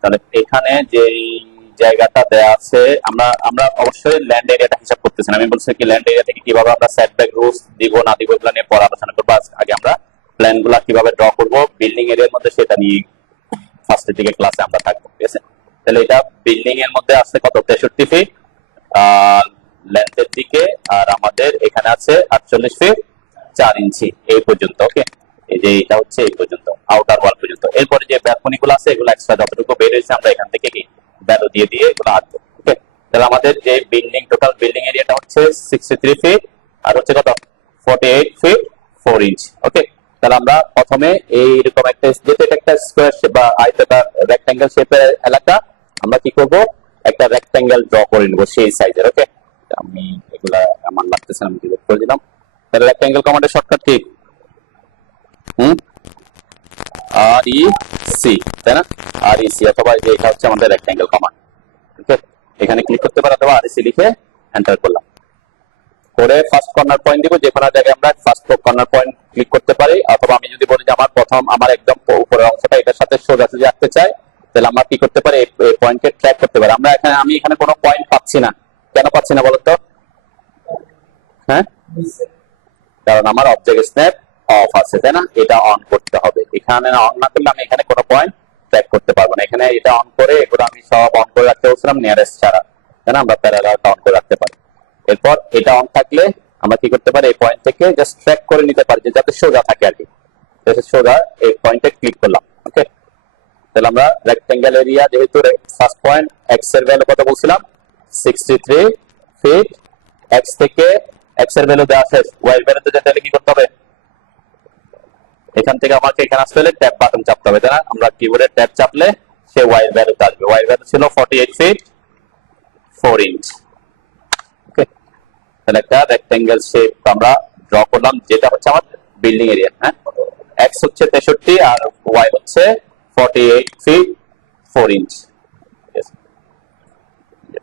তাহলে এখানে যে জায়গাটা দেয়া আছে, আমরা আমরা অবশ্যই ল্যান্ড এরিয়াটা হিসাব করতেছি না। আমি বলছি কি ল্যান্ড এরিয়া থেকে কিভাবে আমরা সেটব্যাক রুলস দিব না দিব এগুলো নিয়ে পরে আলোচনা করবো। আগে আমরা প্ল্যান গুলা কিভাবে ড্র করবো বিল্ডিং এরিয়ার মধ্যে সেটা নিয়ে ফার্স্টের দিকে ক্লাসে আমরা থাকবো, ঠিক আছে? তাহলে এটা বিল্ডিং এর মধ্যে আছে কত, 63 ফিট লেন্থের দিকে, আর আমাদের এখানে আছে 48 ফিট 4 ইঞ্চি এই পর্যন্ত। ওকে, এই যে এটা হচ্ছে এই পর্যন্ত আউটার ওয়াল পর্যন্ত। এরপরে যে ব্যালকনি গুলো আছে এগুলো এক্সট্রা যতটুকু বের হয়েছে আমরা এখান থেকে কি ভ্যালু দিয়ে দিয়ে এগুলো আঁকবো। ওকে, তাহলে আমাদের যে বিল্ডিং টোটাল বিল্ডিং এরিয়াটা হচ্ছে 63 ফিট আর হচ্ছে কত 48 ফিট 4 ইঞ্চ। ওকে, তাহলে আমরা প্রথমে এইরকম একটা যেটা একটা স্কোয়ার শেপ বা আয়তাকার রেক্ট্যাঙ্গেল শেপের এলাকা আমরা কি করব, একটা রেক্ট্যাঙ্গেল ড্র করে নেব সেই সাইজের। ওকে, আমি এগুলা আমার লাগতেছে আমি ডিলিট করে দিলাম। তাহলে রেক্ট্যাঙ্গেল কমান্ডের শর্টকাট কি আর ই সি, তাই না? আর ই সি অথবা এটা হচ্ছে আমাদের রেক্ট্যাঙ্গেল কমান্ড। ওকে, এখানে ক্লিক করতে পারি অথবা আর ই সি লিখে এন্টার করলাম, করে ফার্স্ট কর্নার পয়েন্ট দিব। যে কোনো জায়গায় আমরা ফার্স্ট কর্নার পয়েন্ট ক্লিক করতে পারি, অথবা আমি যদি বলি যে আমার প্রথম আমার একদম উপরের অংশটা এটার সাথে সোজাসুজি রাখতে চাই, তাহলে আমরা কি করতে পারি, এই পয়েন্টকে ট্র্যাক করতে পারি। আমরা এখানে আমি এখানে কোনো পয়েন্ট পাচ্ছি না, কেন পাচ্ছি না বলতো? হ্যাঁ, কারণ আমার অবজেক্ট স্ন্যাপ অফ আছে, তাই না? এটা অন করতে হবে। এখানে অন না করলে আমি এখানে কোনো পয়েন্ট ট্র্যাক করতে পারবো না। এখানে এটা অন করে এগুলো আমি সব অন করে রাখতে বলছিলাম নিয়ারেস্ট ছাড়া, তাই না? আমরা প্যারালালটা অন করে রাখতে পারি। এরপর এটা অন থাকলে আমরা কি করতে পারি, এই পয়েন্ট থেকে জাস্ট ট্র্যাক করে নিতে পারি যে যাতে সোজা থাকে আর কি। সোজা এই পয়েন্টে ক্লিক করলাম। ওকে, তাহলে আমরা রেক্ট্যাঙ্গেল এরিয়া যেহেতু ফার্স্ট পয়েন্ট এক্স এর ভ্যালু কত বলছিলাম 63 ফিট, এক্স থেকে এক্স এর ভ্যালু দেওয়া শেষ, ওয়াই এর ভ্যালু দিতে তাহলে কি করতে হবে, এখান থেকে আমাকে এখানে আসতে হলে ট্যাব বাটন চাপতে হবে, তাই না? আমরা কিবোর্ডে ট্যাব চাপলে সে ওয়াই এর ভ্যালু আসবে। ওয়াই এর ভ্যালু ছিল 48 ফিট 4 ইঞ্চ। ওকে, তাহলে একটা রেক্ট্যাঙ্গেল শেপ আমরা ড্র করলাম, যেটা হচ্ছে আমার বিল্ডিং এরিয়া। হ্যাঁ, এক্স হচ্ছে 63 আর ওয়াই হচ্ছে 48 ফিট 4 ইঞ্চ।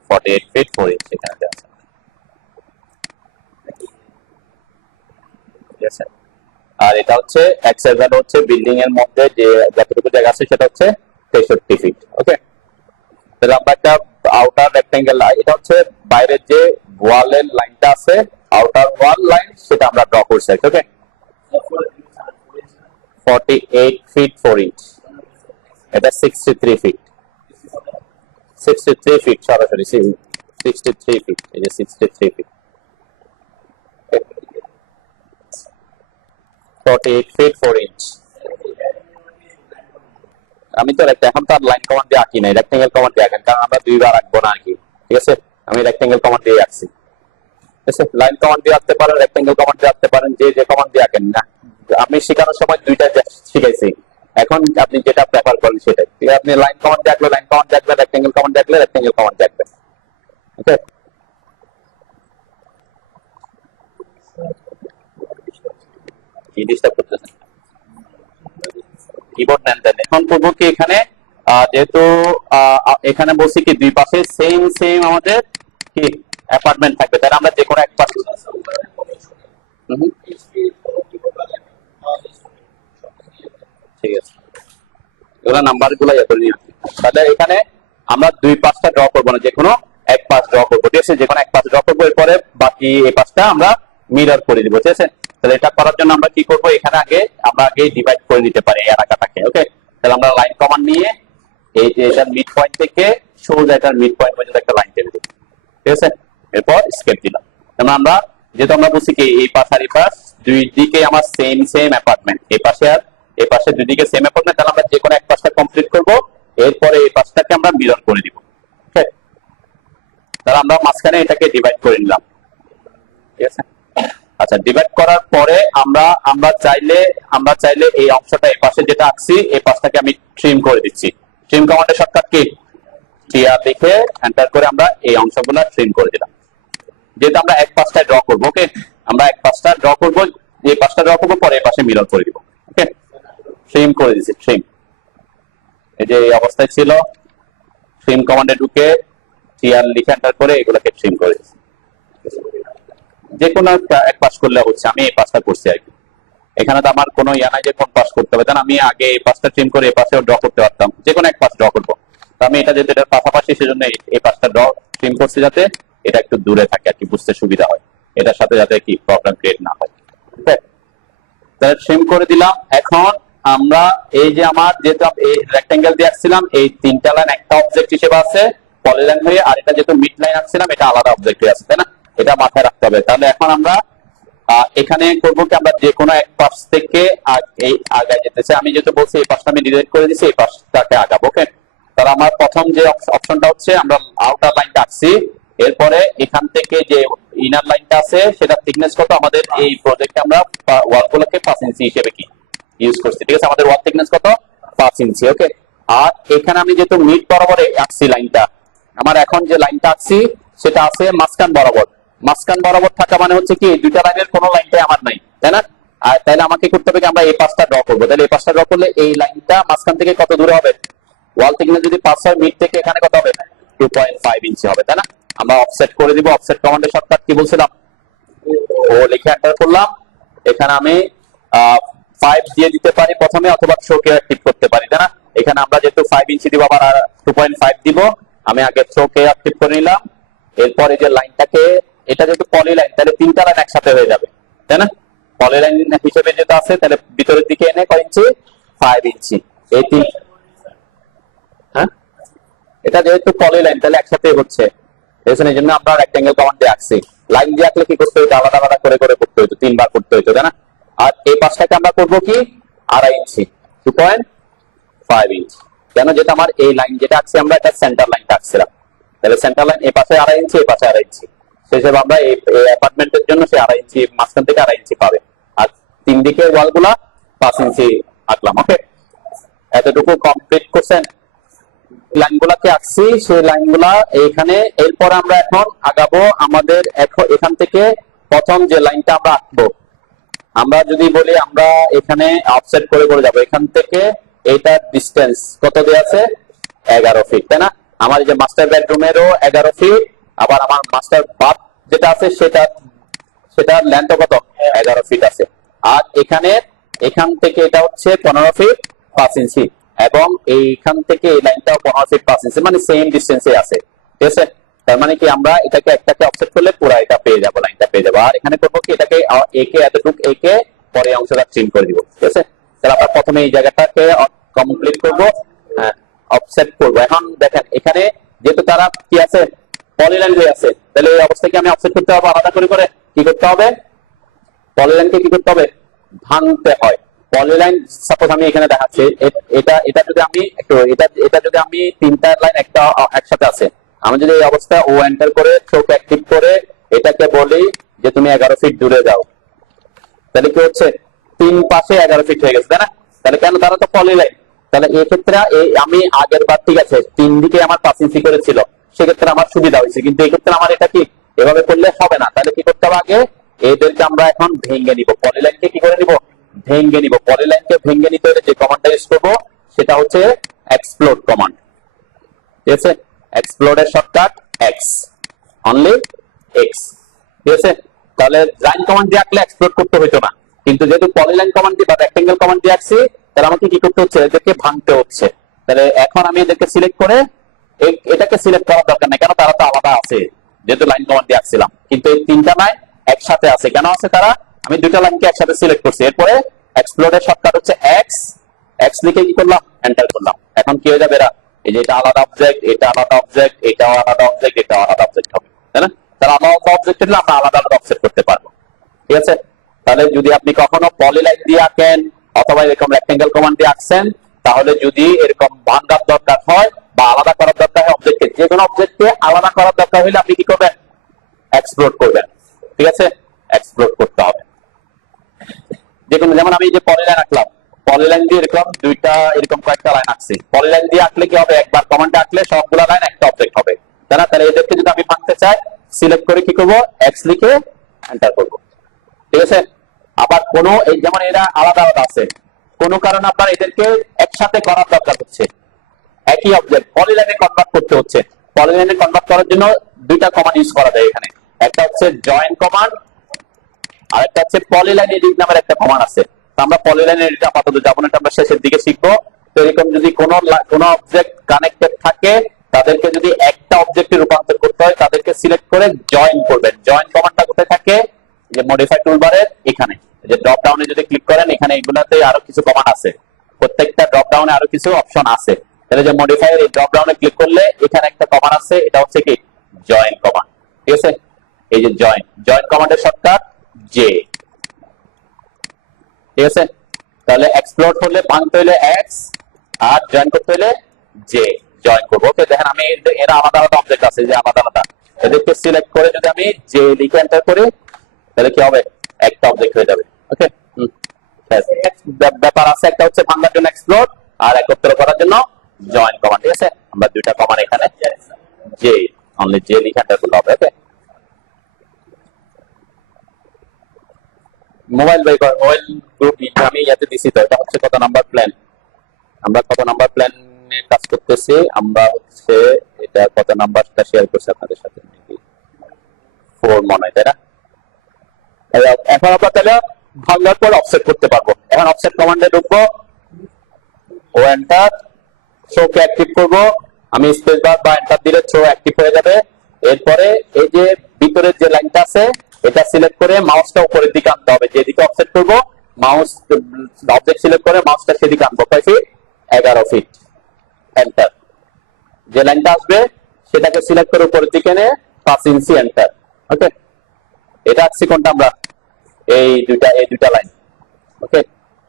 48 ফিট 4 ইঞ্চ এখানে দেওয়া আছে। ঠিক আছে, আর এটা হচ্ছে এক্স এর ভ্যালু হচ্ছে বিল্ডিং এর মধ্যে যে যতটুকু জায়গা আছে সেটা হচ্ছে 63 ফিট। ওকে, তাহলে আমরা একটা আউটার রেক্ট্যাঙ্গেল, এটা হচ্ছে বাইরের যে ওয়ালের লাইনটা আছে আউটার ওয়াল লাইন, সেটা আমরা ড্র করছি। ওকে, 48 ফিট 4 ইঞ্চ, এটা 63 ফিট 63 ফিট সরাসরি 63 ফিট, এই যে 63 ফিট 48 ফিট 4 ইঞ্চ। আমি তো এখন তো লাইন কমান্ড দিয়ে আঁকি নাই, রেক্ট্যাঙ্গেল কমান্ড দিয়ে আঁকেন, কারণ আমরা দুইবার আঁকবো না আর কি। ঠিক আছে, আমি রেক্ট্যাঙ্গেল কমান্ড দিয়ে আঁকছি। ঠিক আছে, লাইন কমান্ড দিয়ে আঁকতে পারেন, রেক্ট্যাঙ্গেল কমান্ড দিয়ে আঁকতে পারেন, যে যে কমান্ড দিয়ে আঁকেন না। আমি শেখানোর সময় দুইটা শিখাইছি, এখন আপনি যেটা প্রেফার করেন সেটাই। ঠিক আছে, আপনি লাইন কমান্ড দিয়ে আঁকলে লাইন কমান্ড দিয়ে আঁকবেন, রেক্ট্যাঙ্গেল কমান্ড দিয়ে আঁকলে রেক্ট্যাঙ্গেল কমান্ড দিয়ে আঁকবেন। ওকে, কি ডিস্টার্ব করতেছেন? কিবোর্ড নেন। দেন এখন করবো কি, এখানে যেহেতু এখানে বলছি কি দুই পাশে সেম সেম আমাদের কি অ্যাপার্টমেন্ট থাকবে, তাহলে আমরা যে কোনো এক পাশে ঠিক আছে এগুলো নাম্বার গুলো ইয়ে করে নিয়ে আসি। তাহলে এখানে আমরা দুই পাশটা ড্র করবো না, যে কোনো এক পাশ ড্র করবো। ঠিক আছে, যে কোনো এক পাশ ড্র করবো, এরপরে বাকি এই পাশটা আমরা মিরর করে দিব। ঠিক আছে, তাহলে এটা করার জন্য আমরা কি করবো, এখানে আমরা আগে ডিভাইড করে নিতে পারি এই এলাকাটাকে। ওকে, তাহলে আমরা লাইন কমান্ড নিয়ে এই যে এটার মিড পয়েন্ট থেকে সোজা এটার মিড পয়েন্ট পর্যন্ত একটা লাইন টেনে দিই। ঠিক আছে, এরপর স্কেপ দিলাম। তাহলে আমরা যেহেতু আমরা বলছি কি এই পাশ আর এই পাশ দুই দিকে আমার সেম সেম অ্যাপার্টমেন্ট, এই পাশে আর এই পাশে দুই দিকে সেম অ্যাপার্টমেন্ট, তাহলে আমরা যে কোনো এক পাশটা কমপ্লিট করবো, এরপরে এই পাশটাকে আমরা মিরর করে দিব। ওকে, তাহলে আমরা মাঝখানে এটাকে ডিভাইড করে নিলাম। ঠিক আছে, আচ্ছা, ডিভাইড করার পরে আমরা চাইলে এই অংশটা এই পাশে যেটা আঁকছি এই পাশটাকে আমি ট্রিম করে দিচ্ছি। ট্রিম কমান্ডের শর্টকাট কি, টিআর লিখে এন্টার করে আমরা এই অংশগুলো ট্রিম করে দিলাম। যেহেতু আমরা এক পাশটায় ড্র করবো, ওকে, আমরা এক পাশটা ড্র করবো, এই পাশটা ড্র করবো, পরে এই পাশে মিরর করে দিব। ওকে, ট্রিম করে দিচ্ছি। ট্রিম এই যে এই অবস্থায় ছিল, ট্রিম কমান্ডে ঢুকে টিআর লিখে এন্টার করে এগুলোকে ট্রিম করে দিচ্ছি। যে কোনো এক পাশ করলে হচ্ছে, আমি এই পাশটা করছি আর কি। এখানে তো আমার কোনো ইয়া নাই যে কোন পাশ করতে হবে, আমি আগে এই পাশটা ট্রিম করে এই পাশেও ড্র করতে পারতাম, যে কোনো এক পাশ ড্র করবো। আমি এটা যেহেতু এটার পাশাপাশি সেজন্য এই পাশটা ড্র ট্রিম করছি যাতে এটা একটু দূরে থাকে আর কি, বুঝতে সুবিধা হয়, এটার সাথে যাতে কি প্রবলেম ক্রিয়েট না হয়। ঠিক আছে, তাহলে ট্রিম করে দিলাম। এখন আমরা এই যে আমার যেহেতু এই রেক্টেঙ্গেল দিয়ে আসছিলাম, এই তিনটা লাইন একটা অবজেক্ট হিসেবে আছে পলিলাইন হয়ে, আর এটা যেহেতু মিড লাইন আসছিলাম এটা আলাদা অবজেক্ট আছে, তাই না? এটা মাথায় রাখতে হবে। তাহলে এখন আমরা এখানে করবো কি, আমরা যে কোনো এক পাশ থেকে এই আগায় যেতেছে। আমি যেহেতু বলছি এই পাশটা আমি ডিলিট করে দিচ্ছি, এই পাশটাকে আগাবো। ওকে, তাহলে আমার প্রথম যে অপশনটা হচ্ছে আমরা আউটার লাইনটা আঁকছি, এরপরে এখান থেকে যে ইনার লাইনটা আছে সেটা থিকনেস কত, আমাদের এই প্রজেক্টে আমরা ওয়ালগুলোকে 5 ইঞ্চি হিসেবে কি ইউজ করছি। ঠিক আছে, আমাদের ওয়াল থিকনেস কত, 5 ইঞ্চি। ওকে, আর এখানে আমি যেহেতু মিড বরাবর আঁকছি লাইনটা, আমার এখন যে লাইনটা আঁকছি সেটা আছে মাঝখান বরাবর। মাঝখান বরাবর থাকা মানে হচ্ছে কি দুইটা লাইনের কোনো লাইনটাই আমার নাই, তাই না? আর তাহলে আমাকে করতে হবে কি, আমরা এই পাশটা ড্র করবো। তাহলে এই পাশটা ড্র করলে এই লাইনটা মাঝখান থেকে কত দূরে হবে, ওয়াল থিকনেস যদি 5 হয়, মিড থেকে এখানে কত হবে, 2.5 ইঞ্চি হবে, তাই না? আমরা অফসেট করে দিব। অফসেট কমান্ডের শর্টকাট কি বলছিলাম, ও লিখে এন্টার করলাম। এখানে আমি 5 দিয়ে দিতে পারি প্রথমে, অথবা থ্রোকে অ্যাক্টিভ করতে পারি, তাই না? এখানে আমরা যেহেতু 5 ইঞ্চি দিব, আবার 2.5 দিব, আমি আগে থ্রোকে অ্যাক্টিভ করে নিলাম। এরপর এই যে লাইনটাকে, এটা যেহেতু পলি লাইন তাহলে তিনটা লাইন একসাথে হয়ে যাবে, তাই না? পলি লাইন হিসেবে যেটা আছে তাহলে ভিতরের দিকে এনে কয় ইঞ্চি, 5 ইঞ্চি। এই তিন, হ্যাঁ এটা যেহেতু পলি লাইন তাহলে একসাথে হচ্ছে, এই জন্য আমরা রেক্টেঙ্গেল কমান্ড দিয়ে আঁকছি। লাইন দিয়ে আঁকলে কি করতে হইতো, আলাদা আলাদা করে করে করতে হইতো, 3 বার করতে হইতো, তাই না? আর এই পাশটাকে আমরা করবো কি 2.5 ইঞ্চি, 2.5 ইঞ্চি। কেন, যেটা আমার এই লাইন যেটা আঁকছি আমরা, এটা সেন্টার লাইনটা আঁকছিলাম, তাহলে সেন্টার লাইন এই পাশে 2.5 ইঞ্চি, এই পাশে 2.5 ইঞ্চি, সেই হিসেবে আমরা এই অ্যাপার্টমেন্টের জন্য সে 2.5 ইঞ্চি, মাঝখান থেকে 2.5 ইঞ্চি পাবে। আর তিন দিকে ওয়াল গুলা 5 ইঞ্চি আঁকলাম। ওকে, এতটুকু কমপ্লিট করছেন। লাইনগুলাকে আঁকছি, সেই লাইনগুলা এইখানে। এরপর আমরা এখন আগাবো আমাদের এখান থেকে প্রথম যে লাইনটা আমরা আঁকবো, আমরা যদি বলি আমরা এখানে অফসেট করে করে যাবো। এখান থেকে এইটার ডিস্টেন্স কত দেওয়া আছে, 11 ফিট, তাই না? আমার এই যে মাস্টার বেডরুমেরও 11 ফিট, আবার আমার মাস্টার বাথ যেটা আছে সেটার লেন্থ কত, 11 ফিট আছে। আর এখান থেকে এটা হচ্ছে 15 ফিট 5 ইঞ্চি, এবং এইখান থেকে এই লাইনটাও 15 ফিট 5 ইঞ্চি, মানে সেম ডিস্টেন্সে আছে। ঠিক আছে, তার মানে কি আমরা এটাকে একটাকে অফসেট করলে পুরো এটা পেয়ে যাবো, লাইনটা পেয়ে যাবো। আর এখানে করবো কি, এটাকে একে এতটুকু একে পরে অংশটা ট্রিম করে দিব। ঠিক আছে, তাহলে আমরা প্রথমে এই জায়গাটাকে কমপ্লিট করবো, অফসেট করবো। এখন দেখেন এখানে যেহেতু তারা কি আছে, পলিলাইন হয়ে আছে, তাহলে এই অবস্থাকে আমি অফসেট করতে হবে আলাদা করে করে। কি করতে হবে, পলিলাইনকে কি করতে হবে, ভাঙতে হয়। পলিলাইন সাপোজ আমি এখানে দেখাচ্ছি, এটা যদি আমি একটু এটা যদি আমি তিনটা লাইন একটা একসাথে আছে, আমি যদি এই অবস্থা ও এন্টার করে চোখ অ্যাক্টিভ করে এটাকে বলি যে তুমি 11 ফিট দূরে যাও, তাহলে কি হচ্ছে, তিন পাশে 11 ফিট হয়ে গেছে, তাই না? তাহলে কেন, তারা তো পলিলাইন। তাহলে এই ক্ষেত্রে আমি আগের বার ঠিক আছে 3 দিকে আমার 5 ইঞ্চি করেছিল, সেক্ষেত্রে আমার সুবিধা হয়েছে, কিন্তু এই ক্ষেত্রে আমার এটা কি এভাবে করলে হবে না। তাহলে কি করতে হবে, আগে এদেরকে আমরা এখন ভেঙে নিব, পলিলাইনকে কি করে নিব, ভেঙে নিব। পলিলাইনকে ভেঙে নিতে হলে যে কমান্ডটা ইউজ করবো সেটা হচ্ছে এক্সপ্লোড কমান্ড। ঠিক আছে, এক্সপ্লোডের শর্টকাট এক্স, অনলি এক্স। ঠিক আছে, তাহলে লাইন কমান্ড দিয়ে আঁকলে এক্সপ্লোড করতে হইতো না, কিন্তু যেহেতু পলিলাইন কমান্ড দিয়ে বা রেক্টেঙ্গেল কমান্ড দিয়ে আঁকছি, তাহলে আমাকে কি করতে হচ্ছে, এদেরকে ভাঙতে হচ্ছে। তাহলে এখন আমি এদেরকে সিলেক্ট করে এটাকে সিলেক্ট করার দরকার নেই, কেন তারা তো আলাদা আছে, যেহেতু লাইন কমান্ড দিয়ে আঁকছিলাম। কিন্তু এই তিনটা লাইন একসাথে আছে, কেন আছে তারা, আমি দুইটা লাইনকে একসাথে সিলেক্ট করছি। এরপরে এক্সপ্লোডের শর্টকাট হচ্ছে এক্স, এক্স লিখে কি করলাম, এন্টার করলাম। এখন কি হয়ে যাবে, এরা এই যে এটা আলাদা অবজেক্ট, এটা আলাদা অবজেক্ট, এটাও আলাদা অবজেক্ট, এটাও আলাদা অবজেক্ট হবে, তাই না? তাহলে আলাদা অবজেক্ট হলে আমরা আলাদা আলাদা অফসেট করতে পারবো। ঠিক আছে, তাহলে যদি আপনি কখনো পলিলাইন দিয়ে আঁকেন অথবা এরকম রেক্টেঙ্গেল কমান্ড দিয়ে আঁকছেন, তাহলে যদি এরকম ভাঙার দরকার হয় বা আলাদা করার দরকার হয় অবজেক্টকে, যে কোনো অবজেক্টকে আলাদা করার দরকার হলে আপনি কি করবেন, এক্সপ্লোড করবেন। ঠিক আছে, এক্সপ্লোড করতে হবে। যেমন আমি যে পলিলাইন আঁকলাম, পলিলাইন দিয়ে এরকম কয়েকটা লাইন আঁকছি। পলিলাইন দিয়ে আঁকলে কি হবে, একবার কমান্ডে আঁকলে সবগুলা লাইন একটা অবজেক্ট হবে, তাই না? তাহলে এদেরকে যদি আমি ভাঙতে চাই, সিলেক্ট করে কি করবো, এক্স লিখে এন্টার করবো। ঠিক আছে, আবার কোনো এই যেমন এরা আলাদা আলাদা আছে, কোন কারণে আপনার এদেরকে একসাথে করার দরকার হচ্ছে, একই অবজেক্ট পলিলাইনে কনভার্ট করতে হচ্ছে। পলিলাইনে কনভার্ট করার জন্য দুইটা কমান্ড ইউজ করা যায় এখানে, একটা হচ্ছে জয়েন কমান্ড, আর একটা হচ্ছে পলিলাইন এডিট নামের একটা কমান্ড আছে। তো আমরা পলিলাইন এডিট আপাতত যাবো না, আমরা শেষের দিকে শিখবো। তো এরকম যদি কোন অবজেক্ট কানেক্টেড থাকে তাদেরকে যদি একটা অবজেক্টে রূপান্তর করতে হয় তাদেরকে সিলেক্ট করে জয়েন করবেন। জয়েন কমান্ডটা কোথায় থাকে? যে মডিফাই টুলবারের এখানে যে ড্রপ ডাউনে যদি ক্লিক করেন এখানে এগুলাতে আরো কিছু কমান্ড আছে, প্রত্যেকটা ড্রপ ডাউনে আরো কিছু অপশন আছে। তাহলে যে মডিফাই এর ড্রপ ডাউনে ক্লিক করলে এখানে একটা কমান্ড আছে, এটা হচ্ছে কি জয়েন কমান্ড। ঠিক আছে, এই যে জয়েন কমান্ডের শর্টকাট জে। ঠিক আছে, তাহলে এক্সপ্লোর হলে ভাঙতে হলে এক্স আর জয়েন করতে হলে জে, জয়েন করবো। ওকে, দেখেন আমি এরা আলাদা আলাদা অবজেক্ট আছে, যে আলাদা আলাদা, এদেরকে সিলেক্ট করে যদি আমি জে লিখে এন্টার করি তাহলে কি হবে? একটা অবজেক্ট হয়ে যাবে। ওকে, ব্যাপার আছে, একটা হচ্ছে ভাঙার জন্য এক্সপ্লোর আর একত্র করার জন্য জয়েন কমান্ড। ঠিক আছে, আমরা দুইটা কমান্ড এখানে জে, অনলি জে লিখে এন্টার করলে হবে। ওকে, মোবাইল গ্রুপ আমি ইয়াতে দিছি, তো এটা হচ্ছে কত নাম্বার প্ল্যান, আমরা কত নাম্বার প্ল্যানে কাজ করতেছি, আমরা হচ্ছে এটা কত নাম্বারটা শেয়ার করছি আপনাদের সাথে, 4 মনে হয়, তাই না? এখন আমরা তাহলে ভাঙার পর অফসেট করতে পারবো। এখন অফসেট কমান্ডে ঢুকবো, ও এন্টার, শোকে অ্যাক্টিভ করব, আমি স্পেস বার বা এন্টার দিলে শো অ্যাক্টিভ হয়ে যাবে। এরপরে এই যে ভিতরের যে লাইনটা আছে এটা সিলেক্ট করে মাউসটা উপরের দিকে আনতে হবে, যেদিকে অফসেট করব মাউস অবজেক্ট সিলেক্ট করে মাউসটা সেদিকে আনবো। কয় ফিট? 11 fit, enter. যে লাইনটা আসবে সেটাকে সিলেক্ট করে উপরের দিকে এনে 5 ইঞ্চি, এন্টার। ওকে, এটা আসছে কোনটা? আমরা এই দুইটা লাইন। ওকে,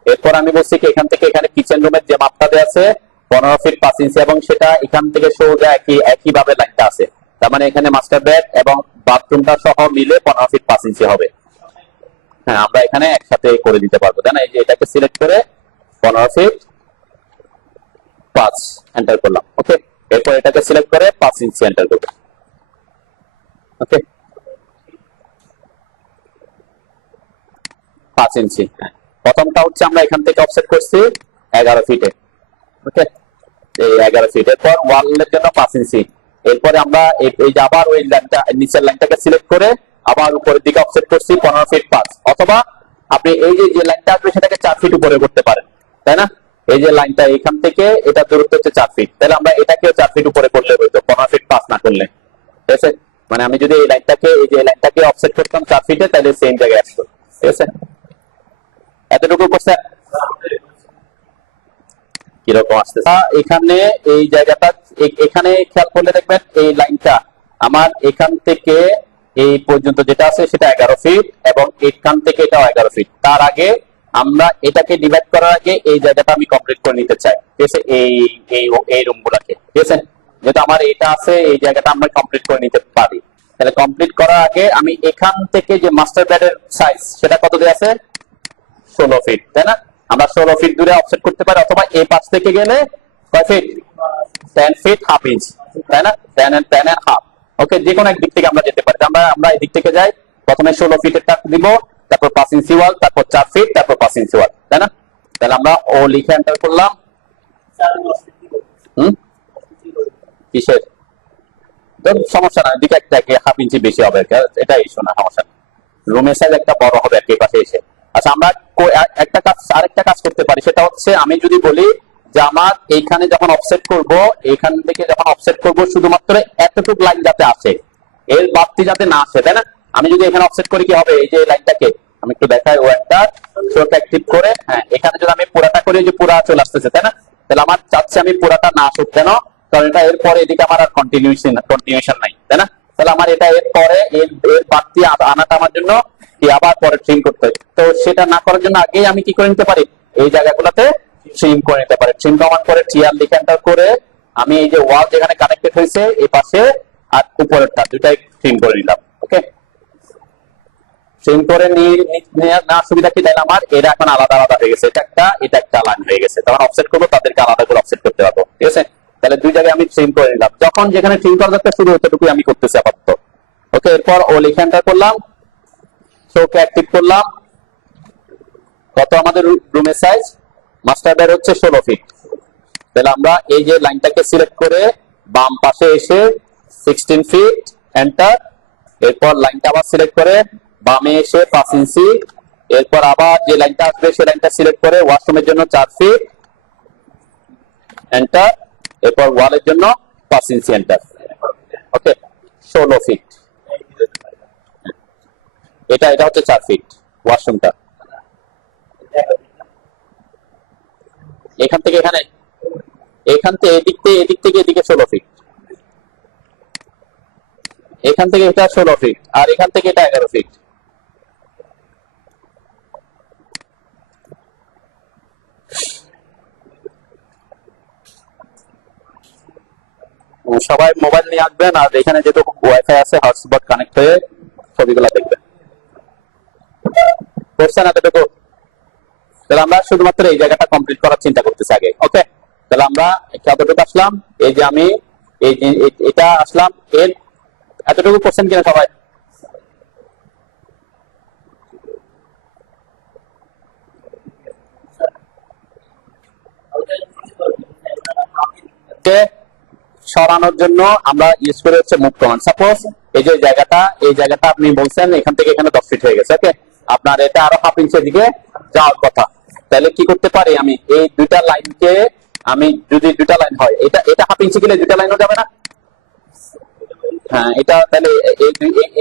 এরপর আমি বলছি কি এখান থেকে এখানে কিচেন রুমের যে মাপটা দেওয়া আছে 15 ফিট 5 ইঞ্চি, এবং সেটা এখান থেকে সোজা একই ভাবে লাইনটা আছে। তার মানে এখানে মাস্টার বেড এবং বাথরুমটা সহ মিলে 15 ফিট 5 ইঞ্চি হবে। হ্যাঁ, আমরা এখানে একসাথে করে দিতে পারবো, তাই না? এই যে এটাকে সিলেক্ট করে 15 ফিট 5 এন্টার করলাম। ওকে, এরপর এটাকে সিলেক্ট করে 5 ইঞ্চি এন্টার করব। ওকে, 5 ইঞ্চি। প্রথমটা হচ্ছে আমরা এখান থেকে অফসেট করছি 11 ফিটে। ওকে, এই 11 ফিট। এরপর ওয়ালের জন্য 5 ইঞ্চি। এরপরে আমরা এই যে আবার ওই লাইনটা নিচের লাইনটাকে সিলেক্ট করে আবার উপরের দিকে অফসেট করছি 15 ফিট 5, অথবা আপনি এই যে লাইনটা আসবে সেটাকে 4 ফিট উপরে করতে পারেন, তাই না? এই যে লাইনটা এখান থেকে এটা দূরত্ব হচ্ছে 4 ফিট, তাহলে আমরা এটাকেও 4 ফিট উপরে করলে হইতো, 15 ফিট 5 না করলে। ঠিক আছে, মানে আমি যদি এই লাইনটাকে অফসেট করতাম 4 ফিটে তাহলে সেম জায়গায় আসতো। ঠিক আছে, এতটুকু করছে কিরকম আসতেছে এখানে এই জায়গাটা, এখানে খেয়াল করলে দেখবেন এই লাইনটা আমার এখান থেকে এই পর্যন্ত যেটা আছে সেটা 11 ফিট, এবং এখান থেকে এটাও 11 ফিট। তার আগে আমরা এটাকে ডিভাইড করার আগে এই জায়গাটা আমি কমপ্লিট করে নিতে চাই। ঠিক আছে, এই রুম গুলাকে। ঠিক আছে, যেহেতু আমার এটা আছে এই জায়গাটা আমরা কমপ্লিট করে নিতে পারি। তাহলে কমপ্লিট করার আগে আমি এখান থেকে যে মাস্টার বেডের সাইজ সেটা কত দেয়া আছে? 16 ফিট, তাই না? আমরা 16 ফিট দূরে অফসেট করতে পারি, অথবা এই পাশ থেকে গেলে কয় ফিট? 10 ফিট হাফ ইঞ্চ, তাই না? 10 and half। ওকে, যে কোনো এক দিক থেকে আমরা যেতে পারি। আমরা এই দিক থেকে যাই, প্রথমে 16 ফিটের টাক দিব, তারপর 5 ইঞ্চি ওয়াল, তারপর 4 ফিট, তারপর 5 ইঞ্চি ওয়াল, তাই না? তাহলে আমরা ও লিখে এন্টার করলাম। কিসের? তো সমস্যা না, দিকে একটা হাফ ইঞ্চি বেশি হবে, এটাই শোনা সমস্যা না। রুমের সাইজ একটা বড় হবে আর কি পাশে এসে। আচ্ছা, আমরা আরেকটা কাজ করতে পারি, সেটা হচ্ছে আমি যদি বলি যে আমার এইখানে যখন অফসেট করব, এইখান থেকে যখন অফসেট করব শুধুমাত্র এতটুকু লাইন যাতে আসে, এর বাড়তি যাতে না আসে, তাই না? আমি যদি এখানে অফসেট করি কি হবে? এই যে লাইনটাকে আমি একটু দেখাই, ওয়ানটা শোকে অ্যাক্টিভ করে, হ্যাঁ এখানে যদি আমি পুরাটা করি যে পুরা চলে আসতেছে, তাই না? তাহলে আমার চাচ্ছে আমি পুরাটা না আসুক, কেন? কারণ এটা এরপরে এদিকে আমার আর কন্টিনিউশন নাই, তাই না? তাহলে আমার এটা এর পরে এর বাড়তি আনাটা আমার জন্য কি আবার পরে ট্রিম করতে হয়। তো সেটা না করার জন্য আগেই আমি কি করে নিতে পারি? এই জায়গাগুলোতে ট্রিম করে নিতে পারি। ট্রিম কমান্ড করে টিআর লিখে এন্টার করে আমি এই যে ওয়াল যেখানে কানেক্টেড হয়েছে এই পাশে আর উপরেরটা দুটাই ট্রিম করে নিলাম। ওকে, ট্রিম করে না সুবিধা কি? তাহলে আমার এরা এখন আলাদা আলাদা হয়ে গেছে, এটা একটা লাইন হয়ে গেছে। তখন অফসেট করবো তাদেরকে আলাদা করে অফসেট করতে পারবো। ঠিক আছে, তাহলে দুই জায়গায় আমি ট্রিম করে নিলাম। যখন যেখানে ট্রিম করা যাচ্ছে শুধু এতটুকুই আমি করতেছি আপাতত। ওকে, এরপর ও লিখে এন্টার করলাম, শোকে অ্যাক্টিভ করলাম। কত আমাদের রুমের সাইজ? মাস্টার বেড হচ্ছে 16 ফিট। তাহলে আমরা এই যে লাইনটাকে সিলেক্ট করে বাম পাশে এসে 16 ফিট এন্টার, এরপর লাইনটা আবার সিলেক্ট করে বামে এসে 5 ইঞ্চি, এরপর আবার যে লাইনটা আসবে সেই লাইনটা সিলেক্ট করে ওয়াশরুমের জন্য 4 ফিট, এন্টার, এরপর ওয়ালের জন্য 5 ইঞ্চি এন্টার। ওকে, 16 ফিট। এটা এটা হচ্ছে 4 ফিট ওয়াশরুমটা। এখান থেকে এখানে, এখান থেকে এদিক থেকে এদিকে 16 ফিট, এখান থেকে এটা 16 ফিট, আর এখান থেকে এটা 11 ফিট। সবাই মোবাইল নিয়ে আসবেন, আর এখানে যেটুকু ওয়াইফাই আছে হটস্পট কানেক্ট হয়ে ছবিগুলো দেখবেন। করছেন এতটুকু? তাহলে আমরা শুধুমাত্র এই জায়গাটা কমপ্লিট করার চিন্তা করতেছি আগে। ওকে, তাহলে আমরা কতটুকু আসলাম? এই যে আমি এই যে এটা আসলাম, এর এতটুকু করছেন কিনা সবাই? সরানোর জন্য আমরা ইউজ করে হচ্ছে মুভ কমান্ড। সাপোজ এই যে জায়গাটা আপনি বলছেন এখান থেকে এখানে 10 ফিট হয়ে গেছে। ওকে, আপনার এটা আরো হাফ ইঞ্চের দিকে যাওয়ার কথা। তাহলে কি করতে পারি আমি? এই দুইটা লাইনকে আমি যদি দুইটা লাইন হয়, এটা হাফ ইঞ্চি গেলে দুইটা লাইনও যাবে না? হ্যাঁ, এটা তাহলে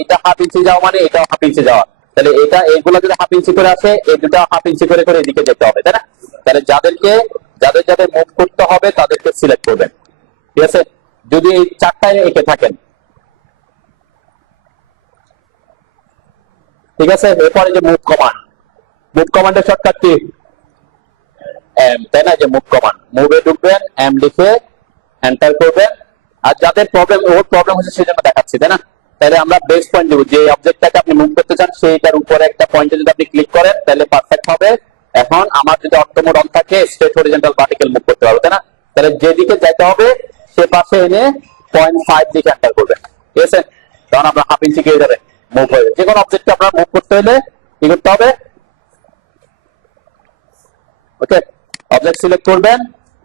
এটা হাফ ইঞ্চি যাওয়া মানে এটাও হাফ ইঞ্চি যাওয়া। তাহলে এটা এইগুলো যদি হাফ ইঞ্চি করে আসে, এই দুটো হাফ ইঞ্চি করে করে এদিকে যেতে হবে, তাই না? তাহলে যাদের মুভ করতে হবে তাদেরকে সিলেক্ট করবেন। ঠিক আছে, যদি এই চারটায় এঁকে থাকেন। ঠিক আছে, এরপরে যে মুভ কমান্ডের শর্টকাট কি? এম, তাই না? যে মুভ কমান্ড, মুভে ঢুকবেন, এম লিখে এন্টার করবেন। আর যাদের প্রবলেম হচ্ছে সেজন্য দেখাচ্ছি, তাই না? তাহলে আমরা বেস পয়েন্ট দেবো, যে অবজেক্টটাকে আপনি মুভ করতে চান সেইটার উপরে একটা পয়েন্টে যদি আপনি ক্লিক করেন তাহলে পারফেক্ট হবে। এখন আমার যদি অর্থ মোড অন থাকে, স্ট্রেট হরিজন্টাল ভার্টিক্যাল মুভ করতে পারবো, তাই না? তাহলে যেদিকে যাইতে হবে সে পাশে এনে 0.5 দিকে এন্টার করবেন। ঠিক আছে, তখন আপনার হাফ ইঞ্চি গিয়ে যাবে, মুভ হয়ে যাবে। যে কোনো অবজেক্টকে আপনার মুভ করতে হলে কি করতে হবে? ওকে, অবজেক্ট সিলেক্ট করবেন,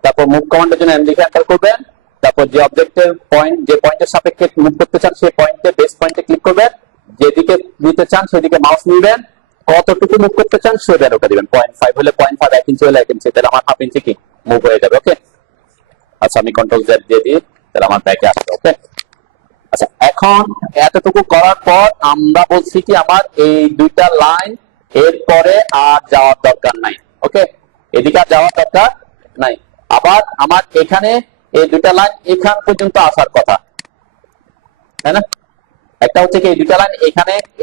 তারপর মুভ কমান্ডের জন্য এম লিখে এন্টার করবেন, তারপর যে অবজেক্টের পয়েন্ট, যে পয়েন্টের সাপেক্ষে মুভ করতে চান সেই পয়েন্টে, বেস পয়েন্টে ক্লিক করবেন, যেদিকে নিতে চান সেদিকে মাউস নিবেন, কতটুকু মুভ করতে চান সে ভ্যালুটা দিবেন। 0.5 হলে 0.5, 1 ইঞ্চি হলে 1 ইঞ্চি, তাহলে আমার হাফ ইঞ্চি কি মুভ হয়ে যাবে। ওকে, আচ্ছা আমি কন্ট্রোল জেড দিয়ে দিই, তাহলে আমার ব্যাকে আসবে। ওকে, আচ্ছা এখন এতটুকু করার পর আমরা বলছি কি আমার এই দুইটা লাইন এরপরে আর যাওয়ার দরকার নাই। ওকে, এদিকে আর যাওয়ার দরকার নাই। আবার আমার এখানে এই দুইটা লাইন এখান পর্যন্ত আসার কথা, তাই না? একটা হচ্ছে কি এই দুইটা লাইন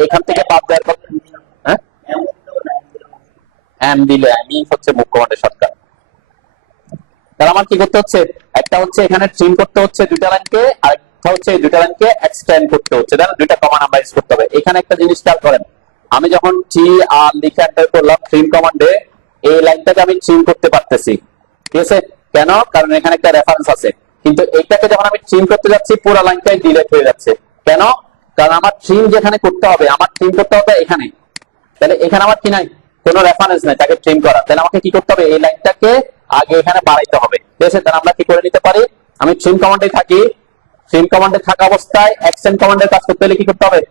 এখান থেকে বাদ দেওয়ার কথা। হ্যাঁ, এম দিলে আমি হচ্ছে মুভ কমান্ডের শর্টকাট। তাহলে আমার কি করতে হচ্ছে? একটা হচ্ছে এখানে ট্রিম করতে হচ্ছে দুইটা লাইনকে, আর একটা হচ্ছে এই দুইটা লাইনকে এক্সটেন্ড করতে হচ্ছে, তাই না? দুইটা কমান্ড আমরা ইউজ করতে হবে। এখানে একটা জিনিস খেয়াল করেন, আমি যখন টি আর লিখে এন্টার করলাম ট্রিম কমান্ডে, এই লাইনটাকে আমি ট্রিম করতে পারতেছি। ঠিক আছে, কেন? কারণ এখানে একটা রেফারেন্স আছে। কিন্তু এইটাকে যখন আমি ট্রিম করতে যাচ্ছি পুরো লাইনটাই ডিলিট হয়ে যাচ্ছে। কেন? কারণ আমার ট্রিম যেখানে করতে হবে, আমার ট্রিম করতে হবে এখানে। তাহলে এখানে আমার কি নাই? কোনো রেফারেন্স নাই তাকে ট্রিম করা। তাহলে আমাকে কি করতে হবে? এই লাইনটাকে আগে এখানে বাড়াইতে হবে। ঠিক আছে, তাহলে আমরা কি করে নিতে পারি? আমি ট্রিম কমান্ডে থাকি, ট্রিম কমান্ডে থাকা অবস্থায় এক্সটেন্ড কমান্ডের কাজ করতে হলে কি করতে হবে?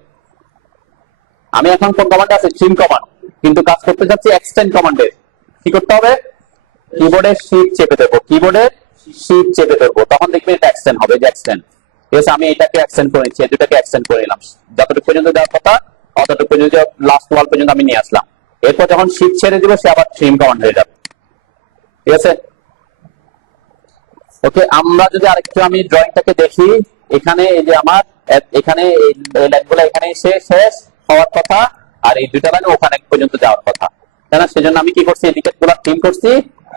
আমি এখন কোন কমান্ডে আছে? ট্রিম কমান্ড, কিন্তু কাজ করতে যাচ্ছি এক্সটেন্ড কমান্ডের। কি করতে হবে? কিবোর্ডে শিফট চেপে দেবো, কিবোর্ডে শিফট চেপে দেবো, তখন দেখবেন এটা এক্সটেন্ড হবে। যে এক্সটেন্ড, ঠিক আছে, আমি এটাকে এক্সটেন্ড করে নিচ্ছি, এই দুটাকে এক্সটেন্ড করে নিলাম, যতটুকু পর্যন্ত দেওয়ার কথা অতটুকু পর্যন্ত, লাস্ট ওয়াল পর্যন্ত আমি নিয়ে আসলাম। এরপর যখন শিফট ছেড়ে দিব সে আবার ট্রিম কমান্ড হয়ে যাবে। ঠিক আছে, ওকে। আমরা যদি আরেকটু আমি ড্রয়িংটাকে দেখি, এখানে এই যে আমার এখানে এই লাইনগুলো এখানে এসে শেষ হওয়ার কথা, আর এই দুইটা লাইন ওখানে পর্যন্ত যাওয়ার কথা, তাই না? সেজন্য আমি কি করছি? এদিকে পুরো ট্রিম করছি,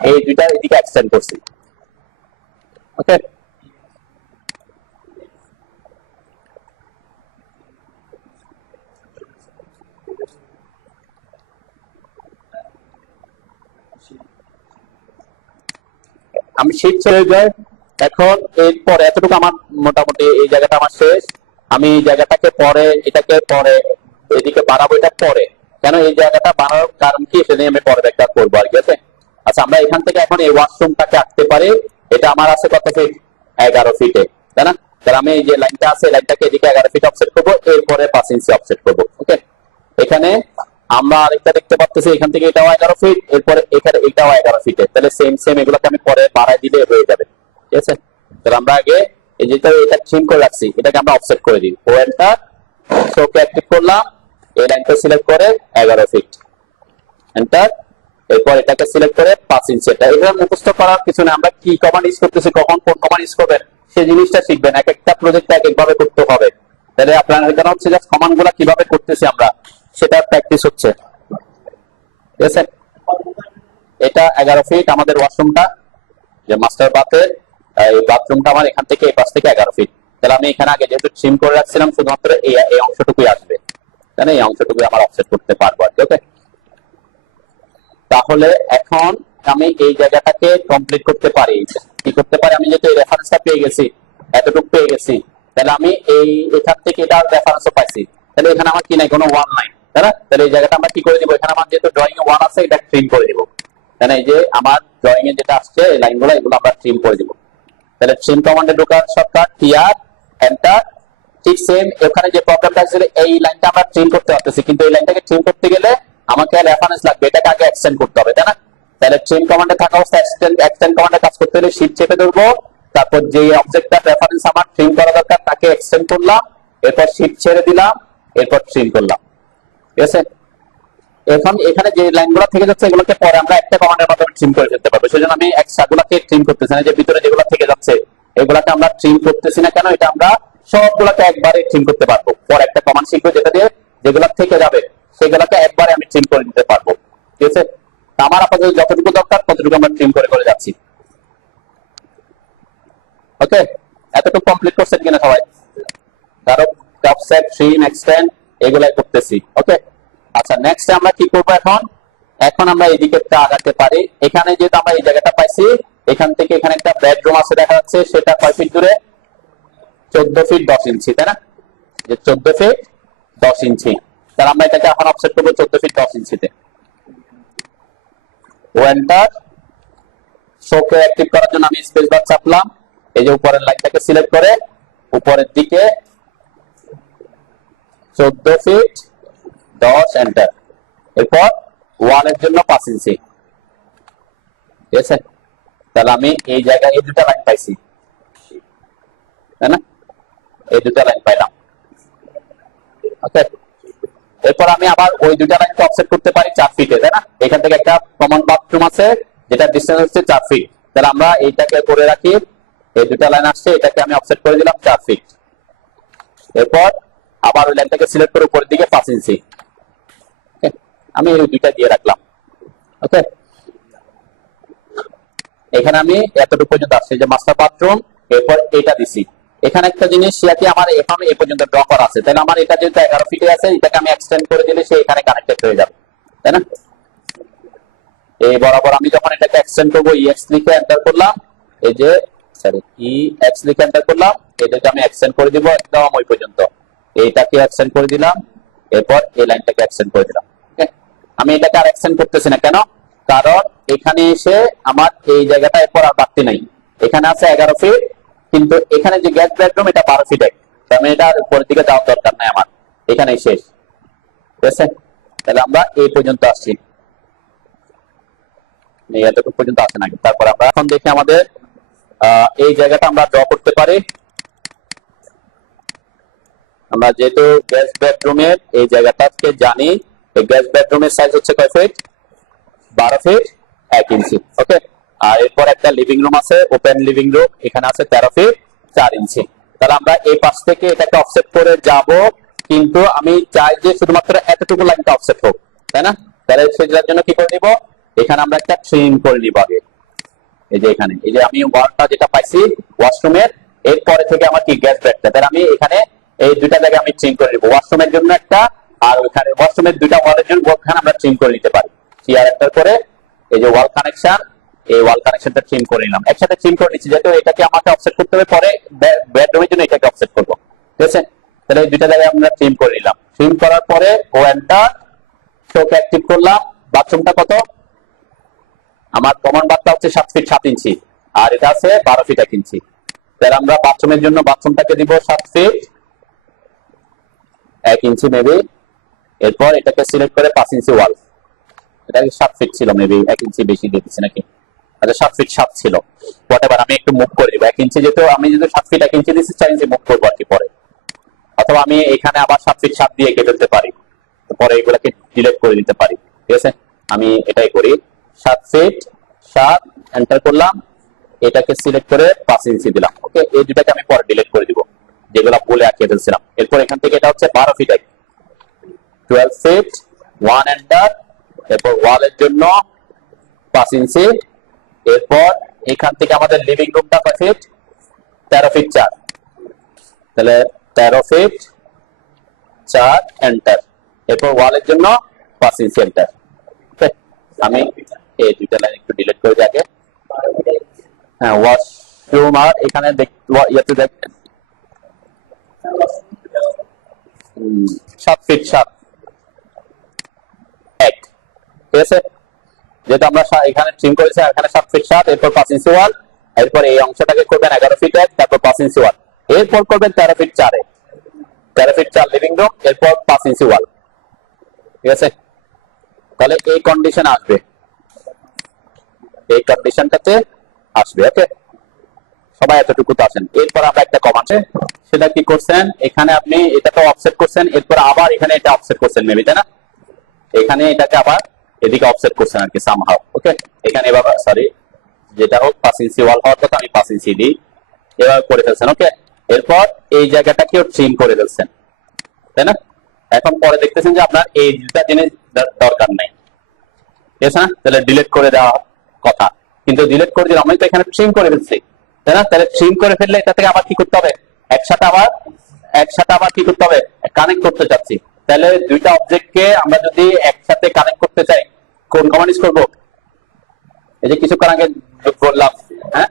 এই দুইটা এদিকে এক্সটেন্ড করছি। ওকে, আমি শিফট ছেড়ে যাই। এখন এরপর এতটুকু আমার মোটামুটি এই জায়গাটা আমার শেষ। আমি এই জায়গাটাকে পরে, এটাকে পরে এদিকে বাড়াবো, এটা পরে। কেন এই জায়গাটা বাড়ানোর কারণ কি সেটা আমি পরে একটা করবো আর কি। আছে, আচ্ছা আমরা এখান থেকে এখন এই ওয়াশরুমটাকে আঁকতে পারি। এটা আমার আছে কত ফিট? 11 ফিটে, তাই না? তাহলে আমি এই যে লাইনটা আছে, লাইনটাকে এদিকে 11 ফিট অফসেট করবো, এরপরে 5 ইঞ্চি অফসেট করবো। ওকে, এখানে আমরা আরেকটা দেখতে পাচ্ছি, এখান থেকে এটাও 11 ফিট, এরপরে এখানে এটাও 11 ফিটে। তাহলে সেম এগুলোকে আমি পরে বাড়াই দিলে হয়ে যাবে। ঠিক আছে। তাহলে আমরা আগে এই যেটা এটা ট্রিম করে রাখছি এটাকে আমরা অফসেট করে দিই, ও এন্টার, শোকে অ্যাক্টিভ করলাম, এই লাইনটা সিলেক্ট করে 11 ফিট, এন্টার। এরপর এটাকে সিলেক্ট করে 5 ইঞ্চি। এটা মুখস্থ করার কিছু না, আমরা কি কমান্ড ইউজ করতেছি, কখন কোন কমান্ড ইউজ করবেন সেই জিনিসটা শিখবেন, এক একটা প্রজেক্ট এক একভাবে করতে হবে। তাহলে আপনার এখানে হচ্ছে জাস্ট কমান্ড গুলা কিভাবে করতেছি আমরা সেটা প্র্যাকটিস হচ্ছে, ঠিক আছে। এটা 11 ফিট আমাদের ওয়াশরুমটা, যে মাস্টার বাথের এই বাথরুমটা আমার এখান থেকে এই পাশ থেকে 11 ফিট। তাহলে আমি এখানে আগে যেহেতু ট্রিম করে রাখছিলাম শুধুমাত্র এই অংশটুকুই আসবে, তাই না, এই অংশটুকুই আমার অফসেট করতে পারবো আর কি। ওকে, তাহলে এখন আমি এই জায়গাটাকে কমপ্লিট করতে পারি। কি করতে পারি, আমি যেহেতু এই রেফারেন্সটা পেয়ে গেছি, এতটুকু পেয়ে গেছি, তাহলে আমি এই এখান থেকে এটা রেফারেন্সও পাইছি, তাহলে এখানে আমার কি নাই, কোনো ওয়ান নাই, তাই না। তাহলে এই জায়গাটা আমরা কি করে দিব, এখানে আমার যেহেতু ড্রয়িং এ ওয়ান আছে এটা ট্রিম করে দিব, তাই না। এই যে আমার ড্রয়িং এ যেটা আসছে এই লাইনগুলো, এগুলো আমরা ট্রিম করে দিব। তাহলে ট্রিম কমান্ডে ঢোকার শর্টকাট টিআর এন্টার। ঠিক সেম ওখানে যে প্রবলেমটা ছিল, এই লাইনটা আমরা ট্রিম করতে পারতেছি, কিন্তু এই লাইনটাকে ট্রিম করতে গেলে আমাকে রেফারেন্স লাগবে, এটাকে আগে এক্সটেন্ড করতে হবে, তাই না। তাহলে ট্রিম কমান্ডে থাকা অবস্থায় এক্সটেন্ড কমান্ডে কাজ করতে হলে শিফট চেপে ধরবো, তারপর যে অবজেক্টটা রেফারেন্স আমার ট্রিম করা দরকার তাকে এক্সটেন্ড করলাম, এরপর শিফট ছেড়ে দিলাম, এরপর ট্রিম করলাম, ঠিক আছে। এখন এখানে যে লাইনগুলো থেকে যাচ্ছে এগুলোকে পরে আমরা একটা কমান্ডের মাধ্যমে ট্রিম করে ফেলতে পারবো, সেজন্য আমি এক্সট্রাগুলোকে ট্রিম করতেছি না, যে ভিতরে যেগুলো থেকে যাচ্ছে এগুলাকে আমরা ট্রিম করতেছি না কেন, এটা আমরা সবগুলোকে একবারে ট্রিম করতে পারবো। পরে একটা কমান্ড শিখবো যেটা দিয়ে যেগুলো থেকে যাবে সেগুলোকে একবারে আমি ট্রিম করে দিতে পারবো, ঠিক আছে। আমার আপাতত যতটুকু দরকার ততটুকু আমরা ট্রিম করে করে যাচ্ছি। ওকে, এতটুকু কমপ্লিট করছেন কিনা সবাই? কারো অফসেট, ট্রিম, এক্সটেন্ড এগুলাই করতেছি। ওকে, আচ্ছা নেক্সট আমরা কি করব এখন, এখন আমরা এইদিকে একটা আগাতে পারি। এখানে যেহেতু আমরা এই জায়গাটা পাইছি, এখান থেকে এখানে একটা বেডরুম আছে দেখা যাচ্ছে, সেটা কয় ফিট দূরে, 14 ফিট 10 ইঞ্চি, তাই না, যে 14 ফিট 10 ইঞ্চি। তাহলে আমরা এটাকে এখন অফসেট করবো 14 ফিট 10 ইঞ্চিতে। ও এন্টার, শোকে অ্যাক্টিভ করার জন্য আমি স্পেস বার চাপলাম, এই যে উপরের লাইনটাকে সিলেক্ট করে উপরের দিকে 14 ফিট 10 এন্টার। এরপর ওয়ালের জন্য 5 ইঞ্চি, ঠিক আছে। তাহলে আমি এই জায়গায় এই দুটা লাইন পাইছি, তাই না, এই দুটা লাইন পাইলাম। ওকে, এরপর আমি আবার ওই দুটা লাইনকে অফসেট করতে পারি 4 ফিটে, তাই না। এখান থেকে একটা কমন বাথরুম আছে যেটা ডিসটেন্স হচ্ছে 4 ফিট, তাহলে আমরা এইটাকে করে রাখি, এই দুটা লাইন আসছে এটাকে আমি অফসেট করে দিলাম 4 ফিট। এরপর আবার ওই লাইনটাকে সিলেক্ট করে উপরের দিকে 5 ইঞ্চি, আমি এই দুইটা দিয়ে রাখলাম। ওকে, এখানে আমি এতটুকু পর্যন্ত আসছি, যে মাস্টার বাথরুম, এরপর এটা দিছি। এখানে একটা জিনিস ইয়াকে আমার এখন এই পর্যন্ত ড্র করা আছে, তাহলে আমার এটা যেহেতু 11 ফিটে আছে এটাকে আমি এক্সটেন্ড করে দিলে সে এখানে কানেক্টেড হয়ে যাবে, তাই না। এই বরাবর আমি যখন এটাকে এক্সটেন্ড করবো ইএক্স লিখে এন্টার করলাম, এই যে সরি ইএক্স লিখে এন্টার করলাম, এটাকে আমি এক্সটেন্ড করে দিব একদম ওই পর্যন্ত, এইটাকে এক্সটেন্ড করে দিলাম, এরপর এই লাইনটাকে এক্সটেন্ড করে দিলাম। আমি এটাকে আর এক্সটেন্ড করতেছি না কেন, কারণ এখানে এসে আমার এই জায়গাটা এরপর আর বাড়তি নাই, এখানে আছে 11 ফিট, কিন্তু এখানে যে গ্যাস বেডরুম এটা 12 ফিট, আমি এটা উপরের দিকে যাওয়ার দরকার নাই, আমার এখানেই শেষ, ঠিক আছে। তাহলে আমরা এই পর্যন্ত আসছি, এতটুকু পর্যন্ত আসে নাকি। তারপর আমরা এখন দেখি আমাদের এই জায়গাটা আমরা ড্র করতে পারি। আমরা যেহেতু গ্যাস বেডরুমের এই জায়গাটাকে জানি, এই গ্যাস বেডরুমের সাইজ হচ্ছে কয় ফিট, 12 ফিট 1 ইঞ্চি। ওকে, আর এরপর একটা লিভিং রুম আছে, ওপেন লিভিং রুম, এখানে আছে 13 ফিট 4 ইঞ্চি। তাহলে আমরা এই পাশ থেকে এটাকে অফসেট করে যাব, কিন্তু আমি চাই যে শুধুমাত্র এতটুকু লাইনটা অফসেট হোক, তাই না। তাহলে সেটার জন্য কি করে নিব, এখানে আমরা একটা ট্রিম করে নিব আগে। এই যে এখানে এই যে আমি ওয়ালটা যেটা পাইছি ওয়াশরুমের, এরপরে থেকে আমার কি গ্যাস বেডটা, তাহলে আমি এখানে এই দুইটা জায়গায় আমি ট্রিম করে নিব, ওয়াশরুমের জন্য একটা, আর ওখানে ওয়াশরুমের দুইটা ওয়ালের জন্য ওখানে আমরা ট্রিম করে নিতে পারি। সিআর এন্টার করে এই যে ওয়াল কানেকশন, এই ওয়াল কানেকশনটা ট্রিম করে নিলাম, একসাথে ট্রিম করে নিচ্ছি, যেহেতু এটাকে আমাকে অফসেট করতে হবে, পরে বেডরুমের জন্য এটাকে অফসেট করব, ঠিক আছে। তাহলে এই দুইটা জায়গায় আমরা ট্রিম করে নিলাম, ট্রিম করার পরে ও এন্টার, শোকে অ্যাক্টিভ করলাম। বাথরুমটা কত, আমার কমন বাথটা হচ্ছে 7 ফিট 7 ইঞ্চি, আর এটা আছে 12 ফিট 1 ইঞ্চি। তাহলে আমরা বাথরুমের জন্য বাথরুমটাকে দিব 7 ফিট 1 ইঞ্চি মেবি, এরপর এটাকে সিলেক্ট করে 5 ইঞ্চি ওয়াল, এটা 7 ফিট ছিল মেবি 1 ইঞ্চি বেশি দিয়ে দিচ্ছি নাকি, আচ্ছা 7 ফিট 7 ছিল, হোয়াটএভার, আমি একটু মুভ করে দিব 1 ইঞ্চি, যেহেতু আমি যদি 7 ফিট 1 ইঞ্চি দিচ্ছি 4 ইঞ্চি মুভ করবো আর কি পরে, অথবা আমি এখানে আবার 7 ফিট 7 দিয়ে এঁকে ফেলতে পারি, পরে এগুলাকে ডিলিট করে দিতে পারি। ঠিক আছে, আমি এটাই করি, 7 ফিট 7 এন্টার করলাম, এটাকে সিলেক্ট করে 5 ইঞ্চি দিলাম। ওকে, এই দুটাকে আমি পরে ডিলিট করে দিব যেগুলো বলে আঁকিয়ে ফেলছিলাম। এরপর এখান থেকে এটা হচ্ছে 12 ফিট 12 ফিট 1 এন্টার, এরপর ওয়ালের জন্য 5 ইঞ্চি, এরপর এখান থেকে আমাদের লিভিং রুমটা কয় ফিট 13 ফিট 4, তাহলে 13 ফিট 4 এন্টার, এরপর ওয়ালের জন্য 5 ইঞ্চি এন্টার। আমি এই দুইটা লাইন একটু ডিলিট করে দিই আগে। হ্যাঁ, ওয়াশরুম আর এখানে ইয়াতে দেখেন 7 ফিট 7 1, ঠিক আছে, যেহেতু আমরা এখানে ট্রিম করেছি, এখানে 7 ফিট 7, এরপর 5 ইঞ্চি ওয়াল, এরপর এই অংশটাকে করবেন 11 ফিট 1, তারপর 5 ইঞ্চি ওয়াল, এরপর করবেন 13 ফিট 4 13 ফিট 4 লিভিং রুম, এরপর 5 ইঞ্চি ওয়াল। ঠিক আছে, তাহলে এই কন্ডিশন আসবে, এই কন্ডিশনটাতে আসবে। ওকে, সবাই এতটুকু তো আসেন। এরপর আমরা একটা কম আছে, সেটা কি করছেন, এখানে আপনি এটাকে অফসেট করছেন, এরপর আবার এখানে এটা অফসেট করছেন মেবি, তাই না? এখানে এটাকে আবার এদিকে অফসেট করছেন আর কি সামহাউ। ওকে, এখানে এবার সরি যেটা হোক 5 ইঞ্চি ওয়াল হওয়ার কথা, আমি 5 ইঞ্চি দিই, এভাবে করে ফেলছেন। ওকে, এরপর এই জায়গাটাকেও ট্রিম করে ফেলছেন, তাই না? এখন পরে দেখতেছেন যে আপনার এই দুটা জিনিস দরকার নাই, ঠিক আছে না? তাহলে ডিলিট করে দেওয়া কথা, কিন্তু ডিলিট করে দিলাম, আমি তো এখানে ট্রিম করে ফেলছি, তাই না? তাহলে ট্রিম করে ফেললে এটা থেকে আবার কি করতে হবে, একসাথে আবার কি করতে হবে, কানেক্ট করতে চাচ্ছি। তাহলে দুইটা অবজেক্টকে আমরা যদি একসাথে কানেক্ট করতে চাই, কোন কমান্ড ইউজ করব? এই যে কিছুক্ষণ আগে বললাম, হ্যাঁ,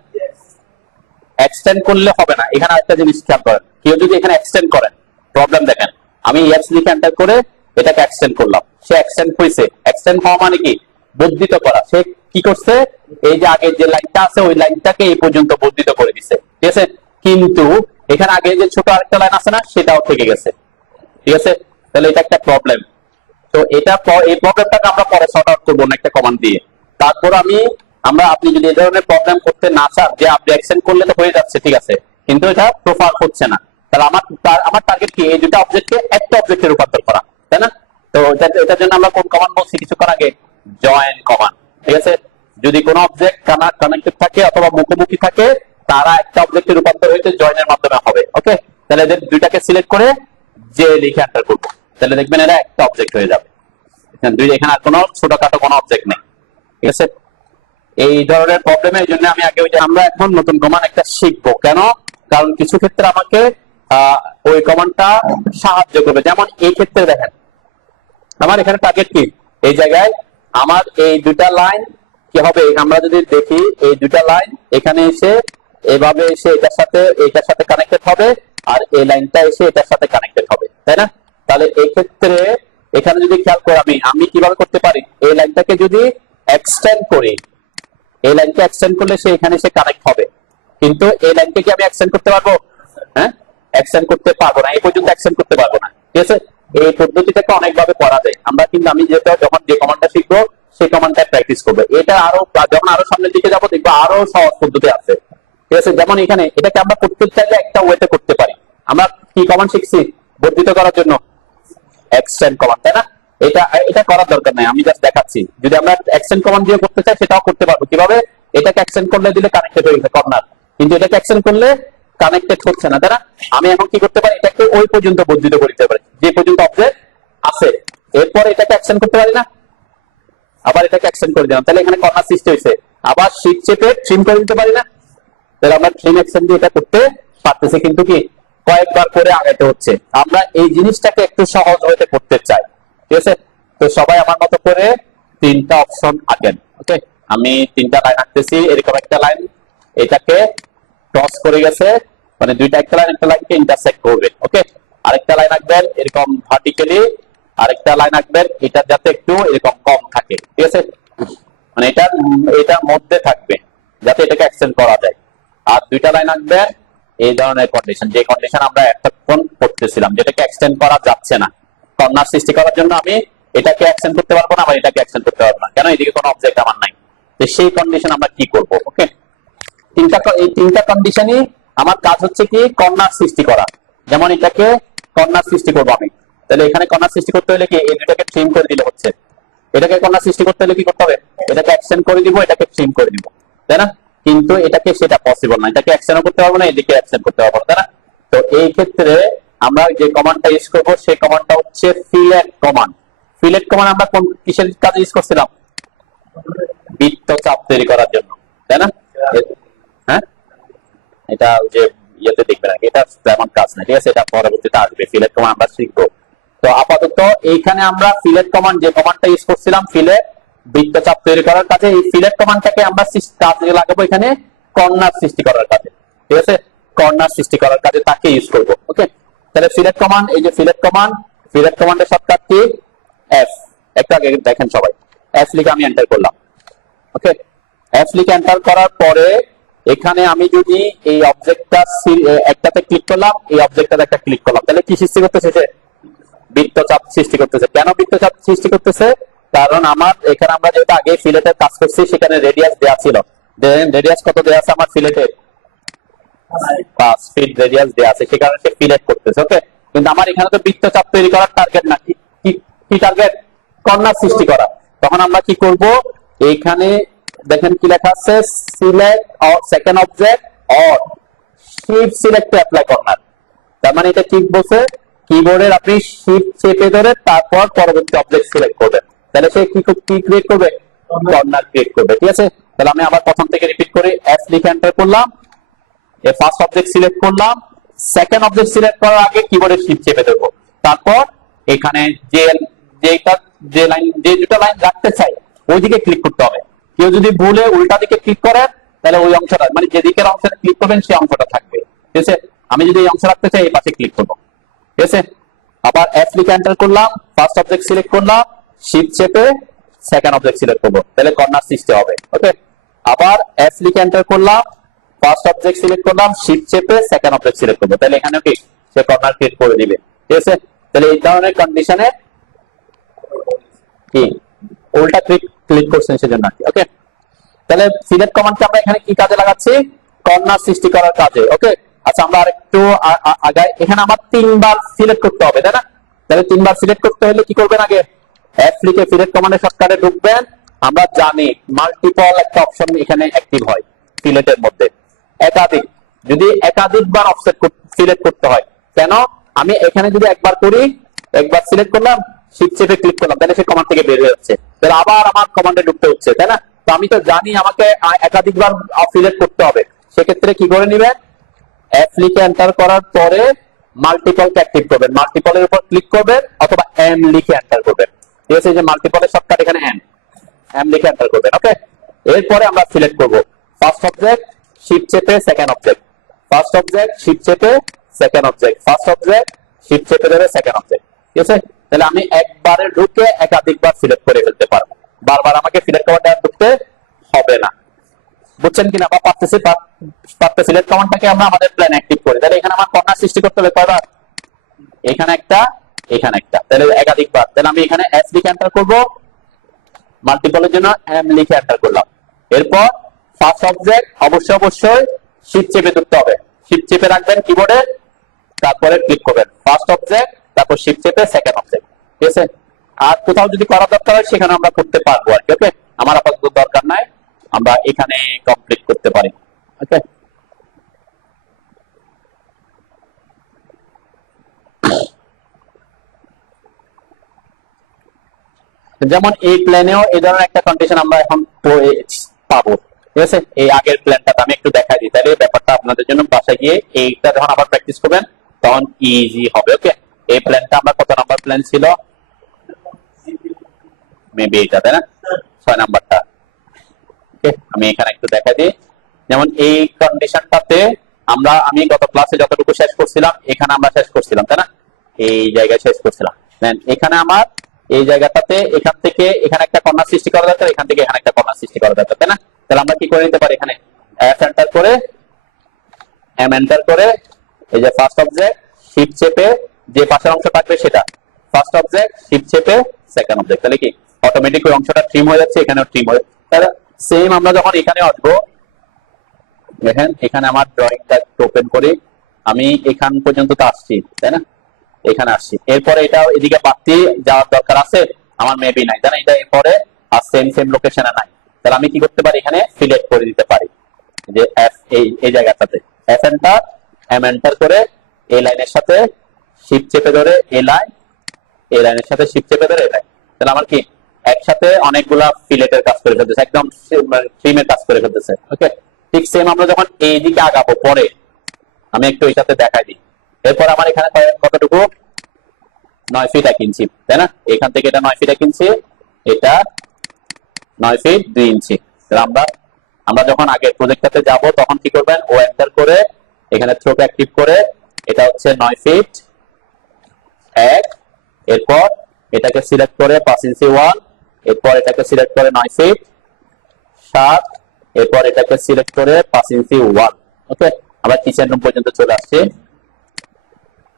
এক্সটেন্ড করলে হবে না। এখানে আরেকটা জিনিস খেয়াল করেন, কেউ যদি এখানে এক্সটেন্ড করেন, প্রবলেম দেখেন, আমি এক্স লিখে এন্টার করে এটাকে এক্সটেন্ড করলাম, সে এক্সটেন্ড হয়েছে। এক্সটেন্ড হওয়া মানে কি, বর্ধিত করা। সে কি করছে, এই যে আগে যে লাইনটা আছে ওই লাইনটাকে এই পর্যন্ত বর্ধিত করে দিছে, ঠিক আছে, কিন্তু এখানে আগে যে ছোট আরেকটা লাইন আছে না, সেটাও থেকে গেছে। ঠিক আছে, তাহলে এটা একটা প্রবলেম। তো এটা এই প্রবলেমটাকে আমরা পরে সর্ট আউট করবো না একটা কমান্ড দিয়ে। তারপর আপনি যদি এই ধরনের প্রবলেম করতে না চান, যে আপনি এক্সটেন্ড করলে তো হয়ে যাচ্ছে, ঠিক আছে, কিন্তু এটা প্রপার হচ্ছে না, তাহলে আমার টার্গেট কি, এই দুটো অবজেক্টকে একটা অবজেক্টে রূপান্তর করা, তাই না? তো এটার জন্য আমরা কোন কমান্ড বলছি কিছুক্ষণ আগে, জয়েন কমান্ড। ঠিক আছে, যদি কোনো অবজেক্ট কানেক্টেড থাকে অথবা মুখোমুখি থাকে, তারা একটা অবজেক্টে রূপান্তর হইতে জয়েনের মাধ্যমে হবে। ওকে, তাহলে এদের দুইটাকে সিলেক্ট করে যে লিখে এন্টার করবো, তাহলে দেখবেন এরা একটা অবজেক্ট হয়ে যাবে। এখানে আর কোনো ছোটখাটো কোনো অবজেক্ট নেই। ঠিক আছে, এই ধরনের প্রবলেমের জন্য আমি আগে আমরা এখন নতুন কমান্ড একটা শিখবো। কেন? কারণ কিছু ক্ষেত্রে আমাকে ওই কমান্ডটা সাহায্য করবে। যেমন এই ক্ষেত্রে দেখেন, আমার এখানে টার্গেট কি, এই জায়গায় আমার এই দুটা লাইন কি হবে, আমরা যদি দেখি এই দুটা লাইন এখানে এসে এভাবে এসে এটার সাথে কানেক্টেড হবে, আর এই লাইনটা এসে এটার সাথে কানেক্টেড হবে, তাই না? তাহলে এই ক্ষেত্রে এখানে যদি খেয়াল করে আমি কিভাবে করতে পারি, এই লাইনটাকে যদি এক্সটেন্ড করি, এই লাইনকে এক্সটেন্ড করলে সে এখানে এসে কানেক্ট হবে, কিন্তু এই লাইনকে কি আমি এক্সটেন্ড করতে পারবো? হ্যাঁ, এক্সটেন্ড করতে পারবো না, এই পর্যন্ত এক্সটেন্ড করতে পারবো না। ঠিক আছে, এই পদ্ধতিটাকে অনেকভাবে করা যায়। আমরা কিন্তু আমি যখন যে কমান্ডটা শিখবো সেই কমান্ডটা প্র্যাকটিস করবো। এটা যখন আরো সামনের দিকে যাবো দেখবো আরো সহজ পদ্ধতি আছে। ঠিক আছে, যেমন এখানে এটাকে আমরা করতে চাইলে একটা ওয়েতে করতে পারি। আমরা কি কমান্ড শিখছি বর্ধিত করার জন্য? এক্সটেন্ড কমান্ড, তাই না? এটা করার দরকার নাই, আমি জাস্ট দেখাচ্ছি। যদি আমরা এক্সটেন্ড কমান্ড দিয়ে করতে চাই সেটাও করতে পারবো। কিভাবে? এটাকে এক্সটেন্ড করলে দিলে কানেক্টেড হয়ে গেছে কর্নার, কিন্তু এটাকে এক্সটেন্ড করলে কানেক্টেড হচ্ছে না, তাই না? আমি এখন কি করতে পারি, এটাকে ওই পর্যন্ত বর্ধিত করে দিতে পারি যে পর্যন্ত অবজেক্ট আছে, এরপর এটাকে এক্সটেন্ড করতে পারি না, আবার এটাকে এক্সটেন্ড করে দিলাম, তাহলে এখানে কর্নার সৃষ্টি হয়েছে। আবার শিট চেপে ট্রিম করে দিতে পারি না, তাহলে আমরা ট্রিম এক্সটেন্ড দিয়ে এটা করতে পারতেছি, কিন্তু কি কয়েকবার করে আগাইতে হচ্ছে। আমরা এই জিনিসটাকে একটু সহজ হতে করতে চাই। ঠিক আছে, তো সবাই আমার মতো করে 3টা অপশন আঁকেন। ওকে, আমি 3টা লাইন আঁকতেছি। এরকম একটা লাইন এটাকে ক্রস করে গেছে, মানে দুইটা একটা লাইনকে ইন্টারসেক্ট করবে। ওকে, আরেকটা লাইন আঁকবেন এরকম ভার্টিক্যালি, আরেকটা লাইন আঁকবেন এটা যাতে একটু এরকম কম থাকে। ঠিক আছে, মানে এটার মধ্যে থাকবে যাতে এটাকে এক্সটেন্ড করা যায়। আর দুইটা লাইন আঁকবেন এই ধরনের কন্ডিশন, যে কন্ডিশন আমরা এতক্ষণ করতেছিলাম, যেটাকে এক্সটেন্ড করা যাচ্ছে না। কর্নার সৃষ্টি করার জন্য আমি এটাকে এক্সটেন্ড করতে পারবো না, আবার এটাকে এক্সটেন্ড করতে পারবো না। কেন? এদিকে কোনো অবজেক্ট আমার নাই। তো সেই কন্ডিশন আমরা কি করব? ওকে, এই তিনটা কন্ডিশনই আমার কাজ হচ্ছে কি কর্নার সৃষ্টি করা। যেমন এটাকে কর্নার সৃষ্টি করবো আমি, তাহলে এখানে কর্নার সৃষ্টি করতে হলে কি এই দুটাকে ট্রিম করে দিলে হচ্ছে। এটাকে কর্নার সৃষ্টি করতে হলে কি করতে হবে? এটাকে এক্সটেন্ড করে দিব, এটাকে ট্রিম করে দিব, তাই না? কিন্তু এটাকে সেটা পসিবল না, এটাকে এক্সটেন্ড করতে পারবো না, এদিকে এক্সটেন্ড করতে পারবো না, তাই না? তো এই ক্ষেত্রে আমরা যে কমান্ডটা ইউজ করবো সেই কমান্ডটা হচ্ছে ফিলেট কমান্ড। ফিলেট কমান্ড আমরা কোন কিসের কাজে ইউজ করছিলাম? বৃত্তচাপ তৈরি করার জন্য, তাই না? হ্যাঁ, এটা যে ইয়েতে দেখবে না, এটা তেমন কাজ না, ঠিক আছে? এটা পরবর্তীতে আসবে, ফিলেট কমান্ড আমরা শিখবো। তো আপাতত এইখানে আমরা ফিলেট কমান্ড যে কমান্ডটা ইউজ করছিলাম ফিলেট বৃত্তচাপ তৈরি করার কাজে, এই ফিলেট কমান্ডটাকে আমরা কাজে লাগাবো এখানে কর্নার সৃষ্টি করার কাজে, ঠিক আছে? কর্নার সৃষ্টি করার কাজে তাকে ইউজ করব। ওকে, তাহলে ফিলেট কমান্ড, এই যে ফিলেট কমান্ডের শর্টকাট কি? এফ। একটু আগে দেখেন সবাই, এফ লিখে আমি এন্টার করলাম। ওকে, এফ লিখে এন্টার করার পরে এখানে আমি যদি এই অবজেক্টটা একটাতে ক্লিক করলাম, এই অবজেক্টটাতে একটা ক্লিক করলাম, তাহলে কি সৃষ্টি করতেছে? সে বৃত্তচাপ সৃষ্টি করতেছে। কেন বৃত্তচাপ সৃষ্টি করতেছে? কারণ আমার এখানে আমরা যেটা আগে ফিলেটের কাজ করছি সেখানে রেডিয়াস দেওয়া ছিল। রেডিয়াস কত দেওয়া আছে আমার ফিলেটে? 5 ফিট রেডিয়াস দেওয়া আছে, সে কারণে সে ফিলেট করতেছে। ওকে, কিন্তু আমার এখানে তো বৃত্তচাপ তৈরি করার টার্গেট না, কি টার্গেট? কর্নার সৃষ্টি করা। তখন আমরা কি করব? এইখানে দেখেন কি লেখা আছে, select or second object or shift select to apply corner. তার মানে এটা ঠিক বলছে, কিবোর্ডের আপনি শিফট চেপে ধরে তারপর পরবর্তী অবজেক্ট সিলেক্ট করবেন, তাহলে সে কি ক্রিয়েট করবে? কর্নার ক্রিয়েট করবে, ঠিক আছে? তাহলে আমি আবার প্রথম থেকে রিপিট করি, এফ লিখে এন্টার করলাম, এই ফার্স্ট অবজেক্ট সিলেক্ট করলাম, সেকেন্ড অবজেক্ট সিলেক্ট করার আগে কিবোর্ডে শিফট চেপে দেবো, তারপর এখানে যে লাইন, যে দুটো লাইন রাখতে চাই ওইদিকে ক্লিক করতে হবে। কেউ যদি ভুলে উল্টা দিকে ক্লিক করেন তাহলে ওই অংশটা, মানে যেদিকের অংশটা ক্লিক করবেন সেই অংশটা থাকবে, ঠিক আছে? আমি যদি এই অংশ রাখতে চাই এই পাশে ক্লিক করবো, ঠিক আছে? আবার এফ লিখে এন্টার করলাম, ফার্স্ট অবজেক্ট সিলেক্ট করলাম, শিফট চেপে সেকেন্ড অবজেক্ট সিলেক্ট করবো, তাহলে কর্নার সৃষ্টি হবে। ওকে, আবার এফ লিখে এন্টার করলাম, ফার্স্ট অবজেক্ট সিলেক্ট করলাম, শিফট চেপে সেকেন্ড অবজেক্ট সিলেক্ট করবো, তাহলে এখানে কি সে কর্নার ক্রিয়েট করে দিবে, ঠিক আছে? তাহলে এই ধরনের কন্ডিশনে কি উল্টা ক্লিক করছেন সেজন্য। ওকে, তাহলে সিলেক্ট কমান্ডকে আমরা এখানে কি কাজে লাগাচ্ছি? কর্নার সৃষ্টি করার কাজে। ওকে, আচ্ছা আমরা আরেকটু আগাই। এখানে আমার 3 বার সিলেক্ট করতে হবে, তাই না? তাহলে 3 বার সিলেক্ট করতে হলে কি করবেন? আগে এফ লিখে সিলেক্ট কমান্ডের শর্টকাটে ঢুকবেন। আমরা জানি মাল্টিপল একটা অপশন এখানে অ্যাক্টিভ হয় সিলেক্টের মধ্যে, একাধিক, যদি একাধিকবার অফসেট সিলেক্ট করতে হয়। কেন? আমি এখানে যদি একবার করি, একবার সিলেক্ট করলাম, শিফট চেপে ক্লিক করলাম, তাহলে সেই কমান্ড থেকে বের হয়ে যাচ্ছে, তাহলে আবার আমার কমান্ডে ঢুকতে হচ্ছে, তাই না? তো আমি তো জানি আমাকে একাধিকবার সিলেক্ট করতে হবে, সেক্ষেত্রে কি করে নিবেন? এফ লিখে এন্টার করার পরে মাল্টিপলকে অ্যাক্টিভ করবেন, মাল্টিপলের উপর ক্লিক করবেন অথবা এম লিখে এন্টার করবেন, ঠিক আছে? যে মাল্টিপলের শর্টকাট এখানে এম লিখে এন্টার করবেন। ওকে, এরপরে আমরা সিলেক্ট করব ফার্স্ট অবজেক্ট, শিফট চেপে second object, first object, shift চেপে second object, first object, shift চেপে ধরে সেকেন্ড অবজেক্ট, ঠিক আছে? তাহলে আমি একবারে ঢুকে একাধিকবার সিলেক্ট করে ফেলতে পারবো, বারবার আমাকে সিলেক্ট করাটা ঢুকতে হবে না। বুঝছেন কিনা বা পারতেছি? সিলেক্ট কমান্ডটাকে আমরা আমাদের প্ল্যান অ্যাক্টিভ করি, তাহলে এখানে আমার কর্নার সৃষ্টি করতে হবে কয়বার? এখানে একটা, এখানে একটা, তাহলে একাধিকবার। তাহলে আমি এখানে এস লিখে এন্টার করব, মাল্টিপলের জন্য এম লিখে এন্টার করলাম। এরপর ফার্স্ট অবজেক্ট অবশ্যই শিফট চেপে ধরতে হবে, শিফট চেপে রাখবেন কিবোর্ডে, তারপরে ক্লিক করবেন ফার্স্ট অবজেক্ট, তারপর শিফট চেপে সেকেন্ড অবজেক্ট, ঠিক আছে? আর কোথাও যদি করা দরকার হয় সেখানে আমরা করতে পারবো আর কি। ওকে, আমার আপাতত দরকার নাই, আমরা এখানে কমপ্লিট করতে পারি। ওকে, যেমন এই প্ল্যানেও এই ধরনের একটা কন্ডিশন আমরা এখন পাবো, ঠিক আছে? এই আগের প্ল্যানটা আমি একটু দেখাই দিই, তাহলে ব্যাপারটা আপনাদের জন্য বাসায় গিয়ে এইটা যখন আবার প্র্যাকটিস করবেন তখন ইজি হবে। ওকে, এই প্ল্যানটা আমরা কত নাম্বার প্ল্যান ছিল? মেবি এটা, তাই না? 6 নাম্বারটা। ওকে, আমি এখানে একটু দেখা দিই। যেমন এই কন্ডিশনটাতে আমি গত ক্লাসে যতটুকু শেষ করছিলাম এখানে আমরা শেষ করছিলাম, তাই না? এই জায়গায় শেষ করছিলাম। দেন এখানে আমার এই জায়গাটাতে এখান থেকে এখানে একটা কর্নার সৃষ্টি করা দরকার, এখান থেকে এখানে একটা কর্নার সৃষ্টি করা দরকার, তাই না? তাহলে আমরা কি করে নিতে পারি? এখানে এফ এন্টার করে, এম এন্টার করে, এই যে ফার্স্ট অবজেক্ট, শিফট চেপে যে পাশের অংশ থাকবে সেটা, ফার্স্ট অবজেক্ট, শিফট চেপে সেকেন্ড অবজেক্ট, তাহলে কি অটোমেটিক ওই অংশটা ট্রিম হয়ে যাচ্ছে, এখানেও ট্রিম হয়ে, তাহলে সেম আমরা যখন এখানে আসবো, দেখেন এখানে আমার ড্রয়িংটা ওপেন করি, আমি এখান পর্যন্ত তো আসছি তাই না, এখানে আসছি, এরপরে এটা এদিকে বাড়তি যাওয়ার দরকার আছে আমার মেবি নাই, তাই না, এটা এরপরে আর সেম সেম লোকেশনে নাই, তাহলে আমি কি করতে পারি এখানে সিলেক্ট করে দিতে পারি যে এফ এই জায়গাটাতে এফ এন্টার এম এন্টার করে এই লাইনের সাথে শিফট চেপে ধরে এই লাইনের সাথে শিফট চেপে ধরে এই লাইন, তাহলে আমার কি একসাথে অনেকগুলা ফিলেটের কাজ করে ফেলতেছে, একদম ট্রিমের কাজ করে ফেলতেছে। ওকে, ঠিক সেম আমরা যখন এই দিকে আগাবো পরে আমি একটু এটাতে দেখাই দিই, এরপর আমার এখানে কতটুকু 9 ফিট 1 ইঞ্চি, তাই না, এখান থেকে এটা 9 ফিট 1 ইঞ্চি, এটা 9 ফিট 2 ইঞ্চি। আমরা যখন আগের প্রজেক্টটাতে যাব তখন কি করবেন, ও এন্টার করে এখানে থ্রোট অ্যাক্টিভ করে এটা হচ্ছে 9 ফিট 1, এরপর এটাকে সিলেক্ট করে 5 ইঞ্চি 1, এরপর এটাকে সিলেক্ট করে 9 ফিট 7, এরপর এটাকে সিলেক্ট করে 5 ইঞ্চি 1। ওকে, আমরা কিচেন রুম পর্যন্ত চলে আসছি,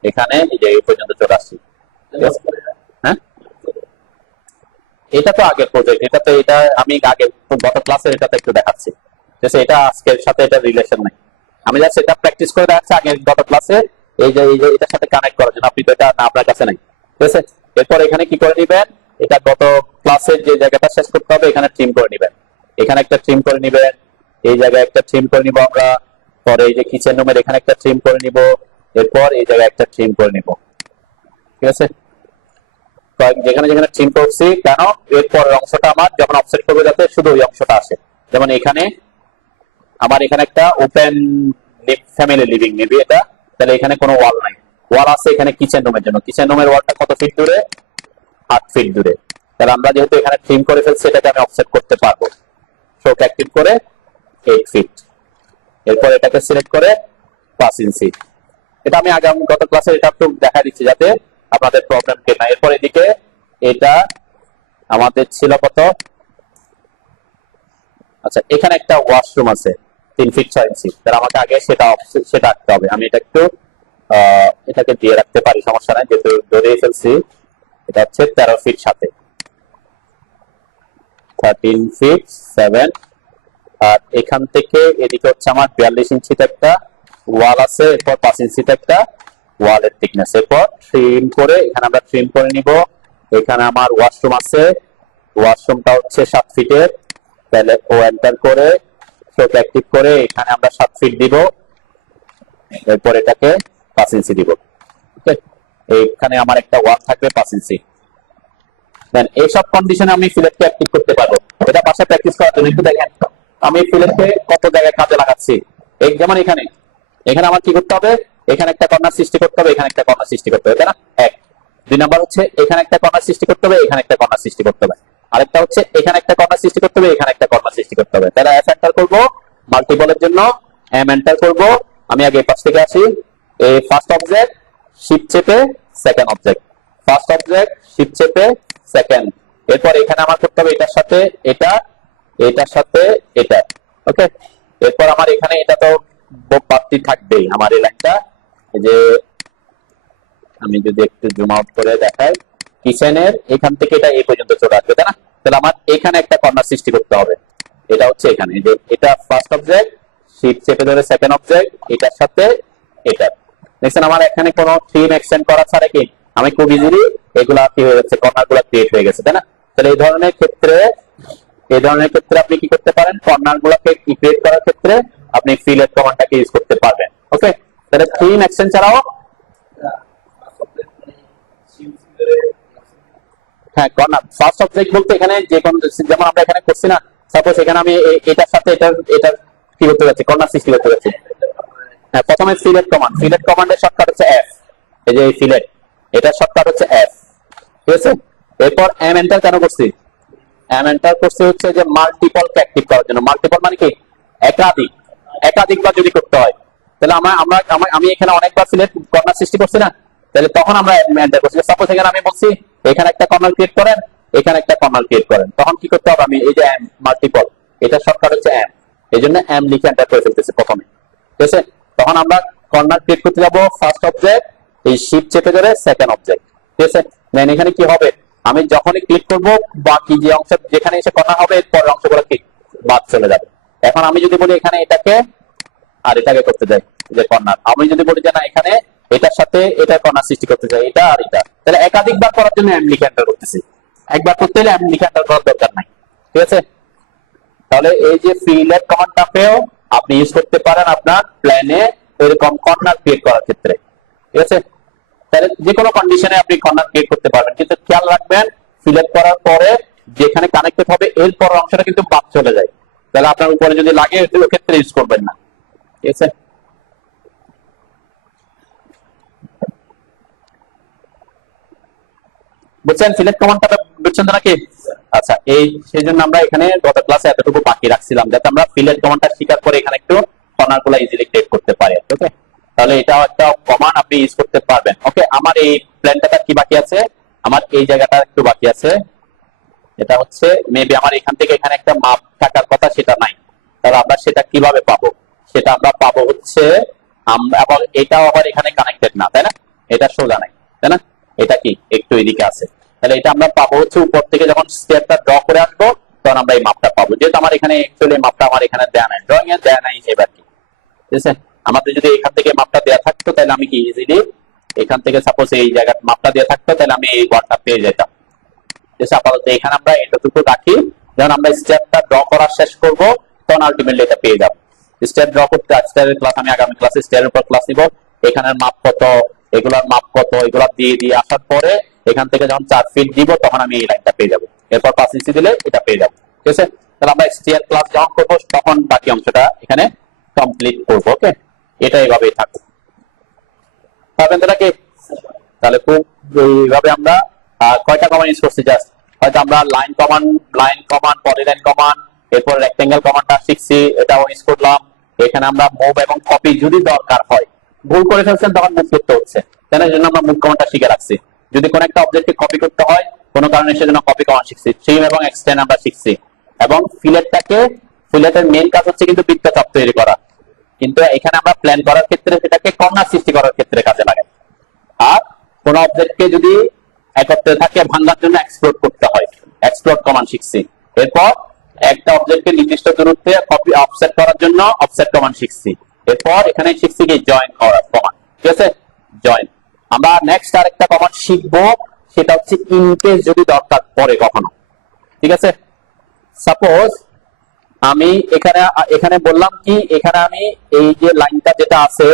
এখানে এই পর্যন্ত চলে আসছি। হ্যাঁ, এটা তো আগের প্রজেক্ট, এটা আমি আগে গত ক্লাসে এটাতে একটু দেখাচ্ছি, ঠিক আছে, এটা আজকের সাথে এটা রিলেশন নাই, আমি জাস্ট এটা প্র্যাকটিস করে দেখাচ্ছি আগের গত ক্লাসে এই যে এটার সাথে কানেক্ট করার জন্য, আপনি তো এটা না আপনার কাছে নাই, ঠিক আছে। এরপর এখানে কি করে নিবেন, এটা গত ক্লাসের যে জায়গাটা শেষ করতে হবে এখানে ট্রিম করে নিবেন, এখানে একটা ট্রিম করে নিবেন, এই জায়গায় একটা ট্রিম করে নিব আমরা, পরে এই যে কিচেন রুমের এখানে একটা ট্রিম করে নিব, এরপর এই জায়গায় একটা ট্রিম করে নিব, ঠিক আছে, যেখানে যেখানে ট্রিম করছি কেন, এরপর অংশটা আমার যখন অফসেট করবে যাতে শুধু ওই অংশটা আসে, যেমন এখানে আমার এখানে একটা ওপেন ফ্যামিলি লিভিং নেবে এটা, তাহলে এখানে কোনো ওয়াল নাই, ওয়াল আছে এখানে কিচেন রুমের জন্য, কিচেন রুমের ওয়ালটা কত ফিট দূরে, 8 ফিট দূরে, তাহলে আমরা যেহেতু এখানে ট্রিম করে ফেলছি এটাকে আমি অফসেট করতে পারবো, শোক অ্যাক্টিভ করে 8 ফিট, এরপর এটাকে সিলেক্ট করে 5 ইঞ্চি, এটা আমি গত ক্লাসে এটা একটু দেখা দিচ্ছি যাতে আপনাদের প্রবলেম কে না। এরপর এদিকে এটা আমাদের ছিল কত, আচ্ছা এখানে একটা ওয়াশরুম আছে 3 ফিট 6 ইঞ্চি, তাহলে আমাকে আগে সেটা আঁকতে হবে, আমি এটা একটু এটাকে দিয়ে রাখতে পারি, সমস্যা নাই, যেহেতু ধরেই ফেলছি, এটা হচ্ছে 13 ফিট 7, 13 ফিট 7, আর এখান থেকে এদিকে হচ্ছে আমার 42 ইঞ্চিতে একটা ওয়াল আছে, এরপর 5 ইঞ্চিতে একটা ওয়ালের থিকনেস, এরপর ট্রিম করে এখানে আমরা ট্রিম করে নিব, এখানে আমার ওয়াশরুম আছে, ওয়াশরুমটা হচ্ছে 7 ফিটের, তাহলে ও এন্টার করে শোক অ্যাক্টিভ করে এখানে আমরা 7 ফিট দিব, এরপর এটাকে 5 ইঞ্চি দিব, ওকে, এইখানে আমার একটা ওয়াল থাকবে 5 ইঞ্চি, দেন এইসব কন্ডিশনে আমি ফিলেটকে অ্যাক্টিভ করতে পারবো, এটা পাশে প্র্যাকটিস করার জন্য একটু দেখেন আমি ফিলেটকে কত জায়গায় কাজে লাগাচ্ছি, যেমন এখানে আমার কি করতে হবে, এখানে একটা কর্নার সৃষ্টি করতে হবে, এখানে একটা কর্নার সৃষ্টি করতে হবে, তাই না, 1 2 নাম্বার হচ্ছে এখানে একটা কর্নার সৃষ্টি করতে হবে, এখানে একটা কর্নার সৃষ্টি করতে হবে, আরেকটা হচ্ছে এখানে একটা কর্নার সৃষ্টি করতে হবে, এখানে একটা কর্নার সৃষ্টি করতে হবে, তাহলে এফ এন্টার করব মাল্টিপলের জন্য, এম এন্টার করব, আমি আগে পাশ থেকে আসি, এই ফার্স্ট অবজেক্ট শিফট চেপে second object, first object shift চেপে সেকেন্ড, এরপর এখানে আমার করতে হবে এটার সাথে এটার সাথে এটা, ওকে, এরপর আমার এখানে এটা তো বাড়তি থাকবেই আমার এই লাইনটা, যে আমি যদি একটু জুম আউট করে দেখাই, কিচেনের এখান থেকে এটা এই পর্যন্ত চলে আসবে, তাই না, তাহলে আমার এখানে একটা কর্নার সৃষ্টি করতে হবে, এটা হচ্ছে এখানে, যে এটা ফার্স্ট অবজেক্ট শিফট চেপে ধরে সেকেন্ড অবজেক্ট এটার সাথে এটা, দেখছেন আমার এখানে কোনো থিম এক্সটেন্ড করা ছাড়া কি আমি খুব ইজিলি এগুলা কি হয়ে যাচ্ছে, কর্নার গুলা ক্রিয়েট হয়ে গেছে, তাই না, তাহলে এই ধরনের ক্ষেত্রে আপনি কি করতে পারেন, কর্নার গুলাকে ক্রিয়েট করার ক্ষেত্রে আপনি ফিলেট কমান্ডটাকে ইউজ করতে পারবেন, ওকে, তাহলে থিম এক্সটেন্ড ছাড়াও, হ্যাঁ কর্নার ফার্স্ট অবজেক্ট বলতে এখানে যে কোন, যেমন আমরা এখানে করছি না, সাপোজ এখানে আমি এটার সাথে এটা কি করতে যাচ্ছি, কর্নার সৃষ্টি করতে যাচ্ছি, হ্যাঁ প্রথমে ফিলেট কমান্ডের শর্টকাট হচ্ছে এফ, এই যে ফিলেট এটার শর্টকাট হচ্ছে এফ, ঠিক আছে, এরপর এম এন্টার কেন করছি, এম এন্টার করছি হচ্ছে যে মাল্টিপল কে অ্যাক্টিভ করার জন্য, মাল্টিপল মানে কি একাধিকবার যদি করতে হয়, তাহলে আমি এখানে অনেকবার সিলেক্ট কর্নার সৃষ্টি করছি না, তাহলে তখন আমরা এন্টার করছি, সাপোজ এখানে আমি বলছি এখানে একটা কর্নার ক্রিয়েট করেন, এখানে একটা কর্নার ক্রিয়েট করেন, তখন কি করতে হবে, আমি এই যে মাল্টিপল এটা শর্টকাট হচ্ছে এম, এই জন্য এম লিখে এন্টার করে ফেলতেছি প্রথমে, ঠিক আছে, তখন আমরা কর্নার ক্রিয়েট করতে যাব ফার্স্ট অবজেক্ট এই শিফট চেপে ধরে সেকেন্ড অবজেক্ট, ঠিক আছে, দেন এখানে কি হবে, আমি যখনই ক্লিক করব বাকি যে অংশ যেখানে এসে কর্নার হবে এর পরের অংশগুলো কি বাদ চলে যাবে। এখন আমি যদি বলি এখানে এটাকে আর এটাকে করতে যাই যে কর্নার, আমি যদি বলি যে না এখানে এটার সাথে এটা কর্নার সৃষ্টি করতে চাই, এটা আর এটা, তাহলে একাধিকবার করার জন্য এম লিখে এন্টার করতেছি। একবার করতে হলে এম লিখে এন্টার করার দরকার নাই, ঠিক আছে? তাহলে এই যে ফিলেট কমান্ডটাকেও আপনি ইউজ করতে পারেন আপনার প্ল্যানে এরকম কর্নার ক্রিয়েট করার ক্ষেত্রে, ঠিক আছে? তাহলে যে কোনো কন্ডিশনে আপনি কর্নার ক্রিয়েট করতে পারবেন, কিন্তু খেয়াল রাখবেন ফিলেট করার পরে যেখানে কানেক্টেড হবে এরপর অংশটা কিন্তু বাদ চলে যায়, তাহলে আপনার উপরে যদি লাগে ওই ক্ষেত্রে ইউজ করবেন না, ঠিক আছে? বুঝছেন সিলেক্ট কমান্ডটা? বুঝছেন তো নাকি? আচ্ছা, এই সেই জন্য আমরা এখানে গত ক্লাসে এতটুকু বাকি রাখছিলাম যাতে আমরা ফিলেট কমান্ডটা শিকার করে এখানে একটু কর্নারগুলো ইজিলি ক্রিয়েট করতে পারি, ওকে? তাহলে এটাও একটা কমান্ড আপনি ইউজ করতে পারবেন, ওকে? আমার এই প্ল্যানটা কি বাকি আছে, আমার এই জায়গাটা একটু বাকি আছে, এটা হচ্ছে মেবি আমার এখান থেকে এখানে একটা মাপ থাকার কথা, সেটা নাই। তাহলে আমরা সেটা কিভাবে পাবো? সেটা আমরা পাবো হচ্ছে আমরা আবার এটাও আবার এখানে কানেক্টেড না, তাই না? এটা সোজা নাই, তাই না? এটা কি একটু এদিকে আছে, তাহলে এটা আমরা পাবো হচ্ছে উপর থেকে যখন স্টেপটা ড্র করে আসবো তখন আমরা এই মাপটা পাবো। যেহেতু আমার এখানে অ্যাকচুয়ালি মাপটা আমার এখানে দেয়া নাই, ড্রয়িং এ দেয়া নাই, এবার কি ঠিক আছে? আমাদের যদি এখান থেকে মাপটা দেয়া থাকতো তাহলে আমি কি ইজিলি এখান থেকে সাপোজ এই জায়গার মাপটা দেয়া থাকতো তাহলে আমি এই ওয়ার্ডটা পেয়ে যেতাম। আপাতত এখানে আমরা এতটুকু রাখি, যখন আমরা স্টেপটা ড্র করা শেষ করব তখন আলটিমেটলি এটা পেয়ে যাব। স্টেপ ড্র করতে স্টেপের ক্লাস আমি আগামী ক্লাসে স্টেপের উপর ক্লাস নিব, এখানের মাপ কত, এগুলার মাপ কত, এগুলা দিয়ে দিয়ে আসার পরে এখান থেকে যখন 4 ফিট দিব তখন আমি এই লাইনটা পেয়ে যাব, এরপর 5 ইঞ্চি দিলে এটা পেয়ে যাব, ঠিক আছে? তাহলে আমরা স্টেপ ক্লাস যখন করব তখন বাকি অংশটা এখানে কমপ্লিট করব, ওকে? এটা এইভাবেই থাকবে, পাবেন তো নাকি? তাহলে খুব এইভাবে আমরা কয়টা কমান্ড ইউজ করছি, জাস্ট হয়তো আমরা লাইন কমান্ড পলিলাইন কমান্ড, এরপর রেক্টেঙ্গেল কমান্ডটা শিখছি, এটাও ইউজ করলাম। এখানে আমরা মুভ এবং কপি যদি দরকার হয়, ভুল করে ফেলছেন তখন মুভ করতে হচ্ছে, তাই না? জন্য আমরা মুভ কমান্ডটা শিখে রাখছি। যদি কোনো একটা অবজেক্টকে কপি করতে হয় কোনো কারণে সেজন্য কপি কমান্ড শিখছি, ট্রিম এবং এক্সটেন্ড আমরা শিখছি। এবং ফিলেটের মেইন কাজ হচ্ছে কিন্তু বৃত্তচাপ তৈরি করা, কিন্তু এখানে আমরা প্ল্যান করার ক্ষেত্রে সেটাকে কর্নার সৃষ্টি করার ক্ষেত্রে কাজে লাগাই। আর কোন অবজেক্টকে যদি একত্রে থাকে ভাঙার জন্য এক্সপ্লোড করতে হয়, এক্সপ্লোড কমান্ড শিখছি। এরপর একটা অবজেক্টকে নির্দিষ্ট দূরত্বে কপি অফসেট করার জন্য অফসেট কমান্ড শিখছি। এরপর এখানে শিখছি কি জয়েন করার কমান্ড, ঠিক আছে? জয়েন। আমরা নেক্সট আরেকটা কমান্ড শিখবো, সেটা হচ্ছে ইনকেস যদি দরকার পড়ে কখনো, ঠিক আছে? সাপোজ আমি এখানে বললাম কি এখানে আমি এই যে লাইনটা যেটা আছে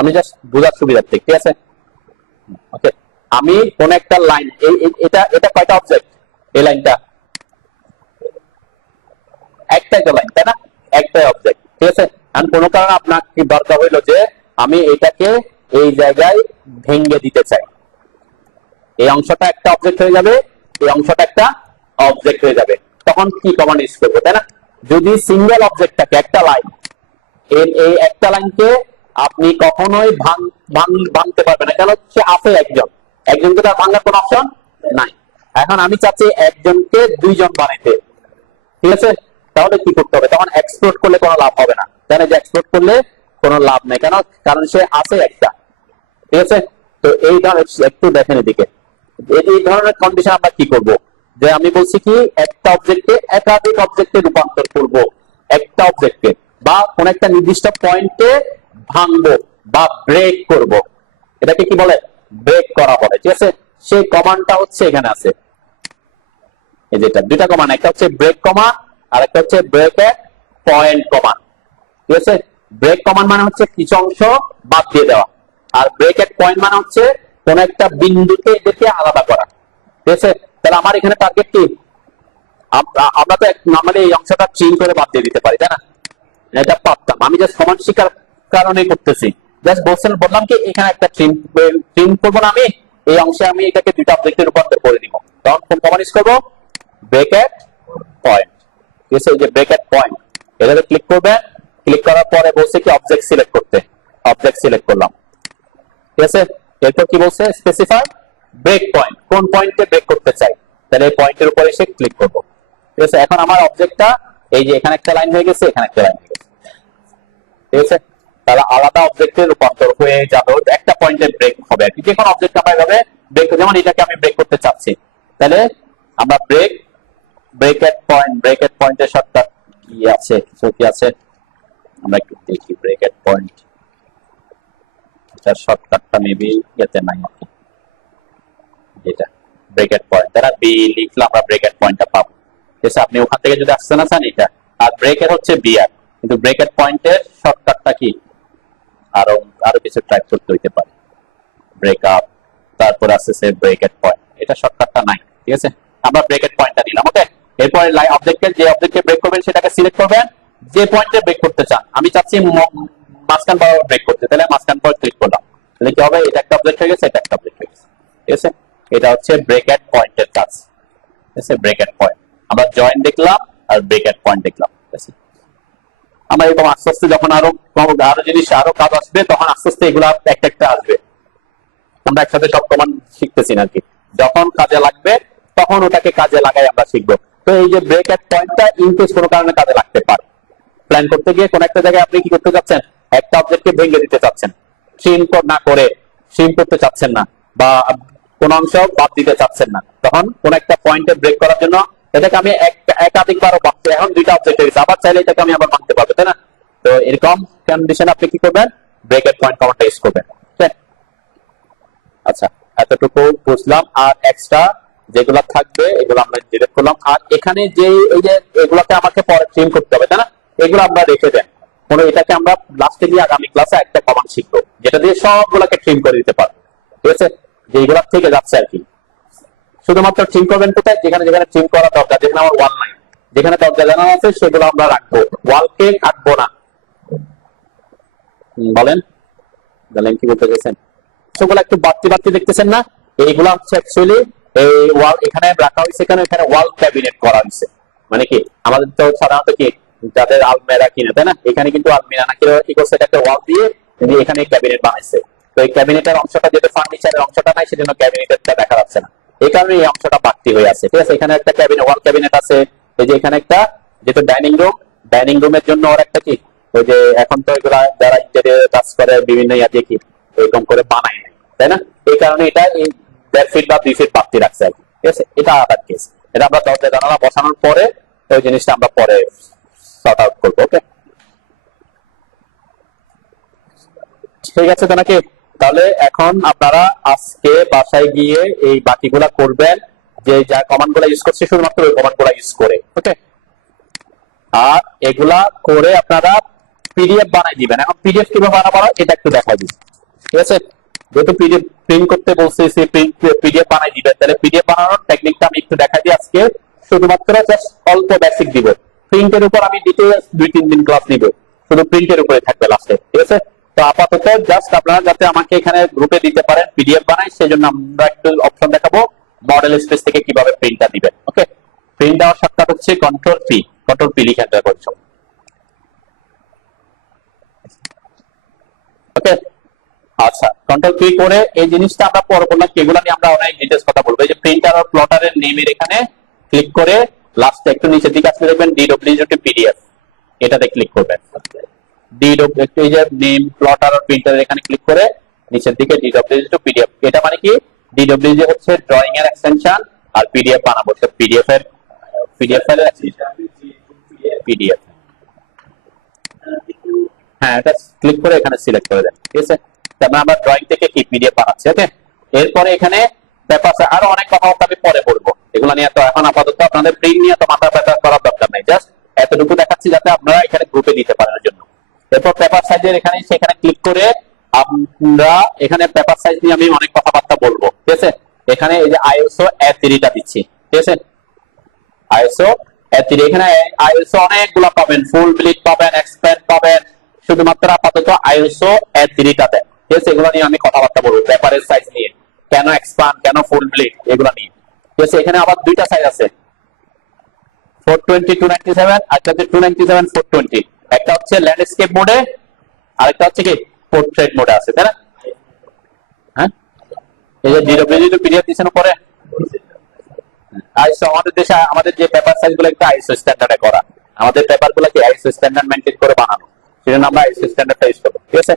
আমি জাস্ট বোঝার সুবিধার্থে, ঠিক আছে? ওকে, আমি কোন একটা লাইন এটা এটা কয়টা অবজেক্ট, এই লাইনটা একটাই তো লাইন, তাই না? একটাই অবজেক্ট, ঠিক আছে? আর কোন কারণে আপনার কি দরকার হইলো যে আমি এটাকে এই জায়গায় ভেঙে দিতে চাই, এই অংশটা একটা অবজেক্ট হয়ে যাবে, এই অংশটা একটা অবজেক্ট হয়ে যাবে, তখন কি কমান্ড ইউজ করবো, তাই না? যদি সিঙ্গেল অবজেক্টটাকে একটা লাইন এই একটা লাইনকে আপনি কখনোই ভাঙতে পারবেন না, কেন? সে আছে একজনকে তার ভাঙার কোন অপশন নাই। এখন আমি চাচ্ছি একজনকে দুইজন বানাইতে, ঠিক আছে? তাহলে কি করতে হবে? তখন এক্সপ্লোড করলে কোনো লাভ হবে না, জানে যে এক্সপ্লোড করলে কোনো লাভ নেই, কেন? কারণ সে আছে একটা, ঠিক আছে? তো এই ধরনের একটু দেখেন এদিকে, এই ধরনের কন্ডিশন আমরা কি করব, যে আমি বলছি কি একটা অবজেক্টকে একাধিক অবজেক্টে রূপান্তর করব, একটা অবজেক্টকে বা কোন একটা নির্দিষ্ট পয়েন্টে ভাঙবো বা ব্রেক করব, এটাকে কি বলে? ব্রেক করা বলে, ঠিক আছে? সেই কমান্ডটা হচ্ছে এখানে আছে, এই যেটা দুইটা কমান্ড, একটা হচ্ছে ব্রেক কমান্ড আর একটা হচ্ছে ব্রেক এট পয়েন্ট কমান্ড, ঠিক আছে? ব্রেক কমান্ড মানে হচ্ছে কিছু অংশ বাদ দিয়ে দেওয়া, আর ব্রেক এট পয়েন্ট মানে হচ্ছে কোন একটা বিন্দুকে দেখে আলাদা করা, ঠিক আছে? তাহলে আমার এখানে টার্গেট কি, আমরা তো নরমালি এই অংশটা ট্রিম করে বাদ দিয়ে দিতে পারি, তাই না? এটা পারতাম, আমি জাস্ট কমান্ড শিকার কারণে করতেছি, জাস্ট বললাম কি এখানে একটা ট্রিম করবো না, আমি এই অংশে আমি এটাকে দুইটা অবজেক্টে রূপান্তর করে দিব, তখন কোন কমান্ড ইউজ করবো? ব্রেক এট পয়েন্ট, ঠিক আছে? এই যে ব্রেক এট পয়েন্ট, এটাতে ক্লিক করবেন, ক্লিক করার পরে বলছে কি অবজেক্ট সিলেক্ট করতে, অবজেক্ট সিলেক্ট করলাম, ঠিক আছে? এরপর কি বলছে? স্পেসিফাই ব্রেক পয়েন্ট, কোন পয়েন্টে ব্রেক করতে চাই, তাহলে এই পয়েন্টের উপরে এসে ক্লিক করব, ঠিক আছে? এখন আমার অবজেক্টটা এই যে এখানে একটা লাইন হয়ে গেছে, এখানে একটা লাইন হয়ে গেছে, ঠিক আছে? তাহলে আলাদা অবজেক্টে রূপান্তর হয়ে যাবে, একটা পয়েন্টে ব্রেক হবে, আর কি যে কোনো অবজেক্ট আমরা এভাবে ব্রেক, যেমন এটাকে আমি ব্রেক করতে চাচ্ছি, তাহলে আমরা ব্রেকেট পয়েন্টের শর্টকাট কি আছে, কিছু কি আছে আমরা একটু দেখি। ব্রেকেট পয়েন্ট এটার শর্টকাটটা মেবি এতে নাই আর কি, যেটা ব্রেকেট পয়েন্ট দ্বারা বি লিখলে আমরা ব্রেকেট পয়েন্টটা পাবো। ঠিক আছে, আপনি ওখান থেকে যদি আসতে না চান এটা, আর ব্রেকেট হচ্ছে বিআর, কিন্তু ব্রেকেট পয়েন্টের শর্টকাটটা কি আরো কিছু টাইপ করতে হইতে পারে, ব্রেকআপ, তারপর আছে সে ব্রেকেট পয়েন্ট, এটা শর্টকাটটা নাই। ঠিক আছে, আমরা ব্রেকেট পয়েন্টটা নিলাম। ওকে, এরপরে অবজেক্টের যে অবজেক্টে ব্রেক করবেন সেটাকে সিলেক্ট করবেন, যে পয়েন্টে ব্রেক করতে চান। আমি চাচ্ছি মাঝখান বরাবর ব্রেক করতে, তাহলে মাঝখান পয়েন্ট ক্লিক করলাম, তাহলে কি হবে, এটা একটা অবজেক্ট হয়ে গেছে, এটা একটা অবজেক্ট হয়ে গেছে। ঠিক আছে, এটা হচ্ছে ব্রেকেট পয়েন্টের কাজ। ঠিক আছে, ব্রেকেট পয়েন্ট আমরা জয়েন দেখলাম আর ব্রেকেট পয়েন্ট দেখলাম। ঠিক আছে, আমরা এরকম আস্তে আস্তে যখন আরো জিনিস আরো কাজ আসবে তখন আস্তে আস্তে এগুলো একটা একটা আসবে। আমরা একসাথে সব কমান্ড শিখতেছি না কি, যখন কাজে লাগবে তখন ওটাকে কাজে লাগাই আমরা শিখবো। তো এই যে ব্রেকেট পয়েন্টটা ইনকেস কোনো কারণে কাজে লাগতে পারে, প্ল্যান করতে গিয়ে কোন একটা জায়গায় আপনি কি করতে চাচ্ছেন, একটা অবজেক্টকে ভেঙে দিতে চাচ্ছেন, ট্রিম না করে ট্রিম করতে চাচ্ছেন না, বা কোন অংশ বাদ দিতে চাচ্ছেন না, তখন কোন একটা পয়েন্টে ব্রেক করার জন্য এটাকে আমি একাধিকবারও বাঁধতে, এখন দুইটা অবজেক্ট হয়ে গেছে, আবার চাইলে এটাকে আমি আবার বাঁধতে পারবো, তাই না? তো এরকম কন্ডিশন আপনি কি করবেন, ব্রেকেট পয়েন্ট কমান্ডটা ইউজ করবেন। আচ্ছা, এতটুকু বুঝলাম। আর এক্সট্রা যেগুলো থাকবে এগুলো আমরা ডিলিট করলাম। আর এখানে যে এই যে এগুলোকে আমাকে পরে ট্রিম করতে হবে, তাই না? এগুলো আমরা রেখে দেন, কোনো এটাকে আমরা লাস্টে গিয়ে আগামী ক্লাসে একটা কমান্ড শিখবো যেটা দিয়ে সবগুলোকে ট্রিম করে দিতে পারবো। ঠিক আছে, যে এগুলো থেকে যাচ্ছে আর কি, শুধুমাত্র ট্রিম করবেন কোথায়, যেখানে যেখানে ট্রিম করা দরকার, যেখানে আমার ওয়াল নাই, যেখানে দরজা জানানো আছে সেগুলো আমরা রাখবো, ওয়ালকে কাটবো না। বলেন বলেন কি বলতে চাইছেন? সেগুলো একটু বাড়তি বাড়তি দেখতেছেন না, এইগুলা হচ্ছে অ্যাকচুয়ালি এই ওয়াল এখানে রাখা হয়েছে, এখানে ওয়াল ক্যাবিনেট করা হয়েছে। মানে কি, আমাদের তো সাধারণত কি যাদের আলমেরা কিনে, তাই না, এখানে কিন্তু আলমিরা না, কি করছে, একটা ওয়াল দিয়ে এখানে ক্যাবিনেট বানাইছে। তো এই ক্যাবিনেটের অংশটা যেটা ফার্নিচারের অংশটা নাই, সেজন্য ক্যাবিনেটটা দেখা যাচ্ছে না, এই কারণে এই অংশটা বাড়তি হয়ে আছে। ঠিক আছে, এখানে একটা ওয়াল ক্যাবিনেট আছে, এই যে এখানে একটা, যেটা ডাইনিং রুমের জন্য ওর একটা কি, ওই যে এখন তো এগুলা যারা ইন্টেরিয়র কাজ করে বিভিন্ন দিয়ে কি এরকম করে বানায় নাই, তাই না? এই কারণে এটা 1.5 ফিট বা 2 ফিট বাড়তি রাখছে আর কি। ঠিক আছে, এটা আলাদা কেস, এটা আমরা দরজা জানালা বসানোর পরে ওই জিনিসটা আমরা পরে সর্ট আউট করবো। ওকে, ঠিক আছে তো নাকি? তাহলে এখন আপনারা আজকে বাসায় গিয়ে এই বাকিগুলা করবেন, যে যা কমান্ড গুলা ইউজ করছে শুধুমাত্র ওই কমান্ড গুলা ইউজ করে। ওকে, আর এগুলা করে আপনারা পিডিএফ বানাই দিবেন। এখন পিডিএফ কিভাবে বানাবো এটা একটু দেখাই দিই। ঠিক আছে, যেহেতু পিডিএফ প্রিন্ট করতে বলছি, সেই পিডিএফ বানাই দিবেন, তাহলে পিডিএফ বানানোর টেকনিকটা আমি একটু দেখাই দিই আজকে। শুধুমাত্র জাস্ট অল্প বেসিক দিব, প্রিন্টের উপর আমি ডিটেইলস 2-3 দিন ক্লাস নিব, শুধু প্রিন্টের উপরে থাকবে লাস্টে। ঠিক আছে, তো আপাতত জাস্ট আপনারা যাতে আমাকে এখানে গ্রুপে দিতে পারেন পিডিএফ বানাই, সেজন্য আমরা একটু অপশন দেখাবো, মডেল স্পেস থেকে কিভাবে প্রিন্টটা দিবেন। ওকে, প্রিন্ট দেওয়ার শর্টকাট হচ্ছে কন্ট্রোল পি লিখে এন্টার করছো। ওকে, আচ্ছা, কন্ট্রোল পি করে এই জিনিসটা আমরা পরে বললাম, এগুলো নিয়ে আমরা অনেক ডিটেইলস কথা বলবো। এই যে প্রিন্টার আর প্লটারের নেমের এখানে ক্লিক করে লাস্টে একটু নিচের দিকে আসলে দেখবেন ডিডব্লিউজি পিডিএফ, এটাতে ক্লিক করবেন। এই যে নেম প্লটার আর প্রিন্টারের এখানে ক্লিক করে নিচের দিকে ডিডব্লিউজি পিডিএফ, এটা মানে কি, ডিডব্লিউজি হচ্ছে ড্রয়িং এর এক্সটেনশন, আর পিডিএফ বানাবো পিডিএফ এর পিডিএফ। হ্যাঁ, এটা ক্লিক করে এখানে সিলেক্ট করে দেন। ঠিক আছে, তারপরে আমরা ড্রয়িং থেকে কি পিডিএফ বানাচ্ছি। ওকে, এরপরে এখানে পেপারস আরো অনেক কথাবার্তা আমি পরে বলবো, এগুলো নিয়ে তো এখন আপাতত আপনাদের প্রিন্ট নিয়ে তো মাথা ব্যথা করার দরকার নাই, জাস্ট এতটুকু দেখাচ্ছি যাতে আপনারা এখানে গ্রুপে দিতে পারেন জন্য। এরপর পেপার সাইজের সেখানে ক্লিক করে আমরা এখানে পেপার সাইজ নিয়ে আমি অনেক কথাবার্তা বলবো। ঠিক আছে, এখানে এই যে আইএসও A3টা দিচ্ছি। ঠিক আছে, আইএসও A3, এখানে আইএসও অনেকগুলো পাবেন, ফুল ব্লিড পাবেন, এক্সপ্যান্ড পাবেন, শুধুমাত্র আপাতত আইএসও A3টা দেন। ঠিক আছে, এগুলো নিয়ে আমি কথাবার্তা বলবো, পেপারের সাইজ নিয়ে, কেন এক্সপ্যান্ড, কেন ফুল ব্লিড, এগুলো নিয়ে। ঠিক আছে, এখানে আবার দুইটা সাইজ আছে, 420-297, একটা হচ্ছে 297-420, একটা হচ্ছে ল্যান্ডস্কেপ মোডে, আরেকটা হচ্ছে কি পোর্ট্রেট মোডে আছে, তাই না? হ্যাঁ, এই যে ডিডব্লিউজি পিডিএফ দিছেন পরে আইএসও, আমাদের দেশে আমাদের যে পেপার সাইজ গুলো একটা আইএসও স্ট্যান্ডার্ডে করা, আমাদের পেপার গুলো কি আইএসও স্ট্যান্ডার্ড মেইনটেইন করে বানানো, সেজন্য আমরা আইএসও স্ট্যান্ডার্ডটা ইউজ করব। ঠিক আছে,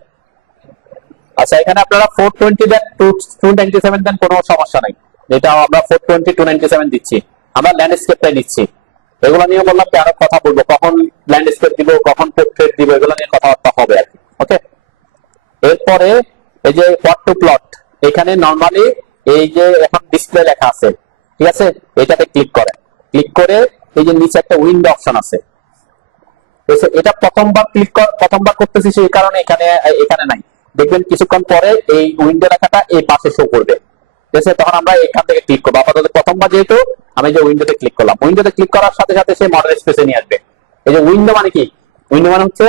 আচ্ছা, এখানে আপনারা 420 দেন, 297 দেন, কোনো সমস্যা নাই। এটা আমরা 420 297 দিচ্ছি, আমরা ল্যান্ডস্কেপটাই দিচ্ছি। এগুলো নিয়ে বললাম কি আরো কথা বলবো, কখন ল্যান্ডস্কেপ দিব, কখন পোর্ট্রেট দিব, এগুলো নিয়ে কথাবার্তা হবে আর কি। ওকে, এরপরে এই যে হোয়াট টু প্লট, এখানে নরমালি এই যে এখন ডিসপ্লে লেখা আছে, ঠিক আছে, এটাতে ক্লিক করেন। ক্লিক করে এই যে নিচে একটা উইন্ডো অপশন আছে, এটা প্রথমবার করতেছি সেই কারণে এখানে এখানে নাই। দেখবেন কিছুক্ষণ পরে এই উইন্ডো লেখাটা এই পাশে শো করবে, ঠিক আছে, তখন আমরা এখান থেকে ক্লিক করবো। আপাতত প্রথমবার যেহেতু আমি যে উইন্ডোতে ক্লিক করলাম, উইন্ডোতে ক্লিক করার সাথে সাথে সে মডেল স্পেসে নিয়ে আসবে। এই যে উইন্ডো মানে কি, উইন্ডো মানে হচ্ছে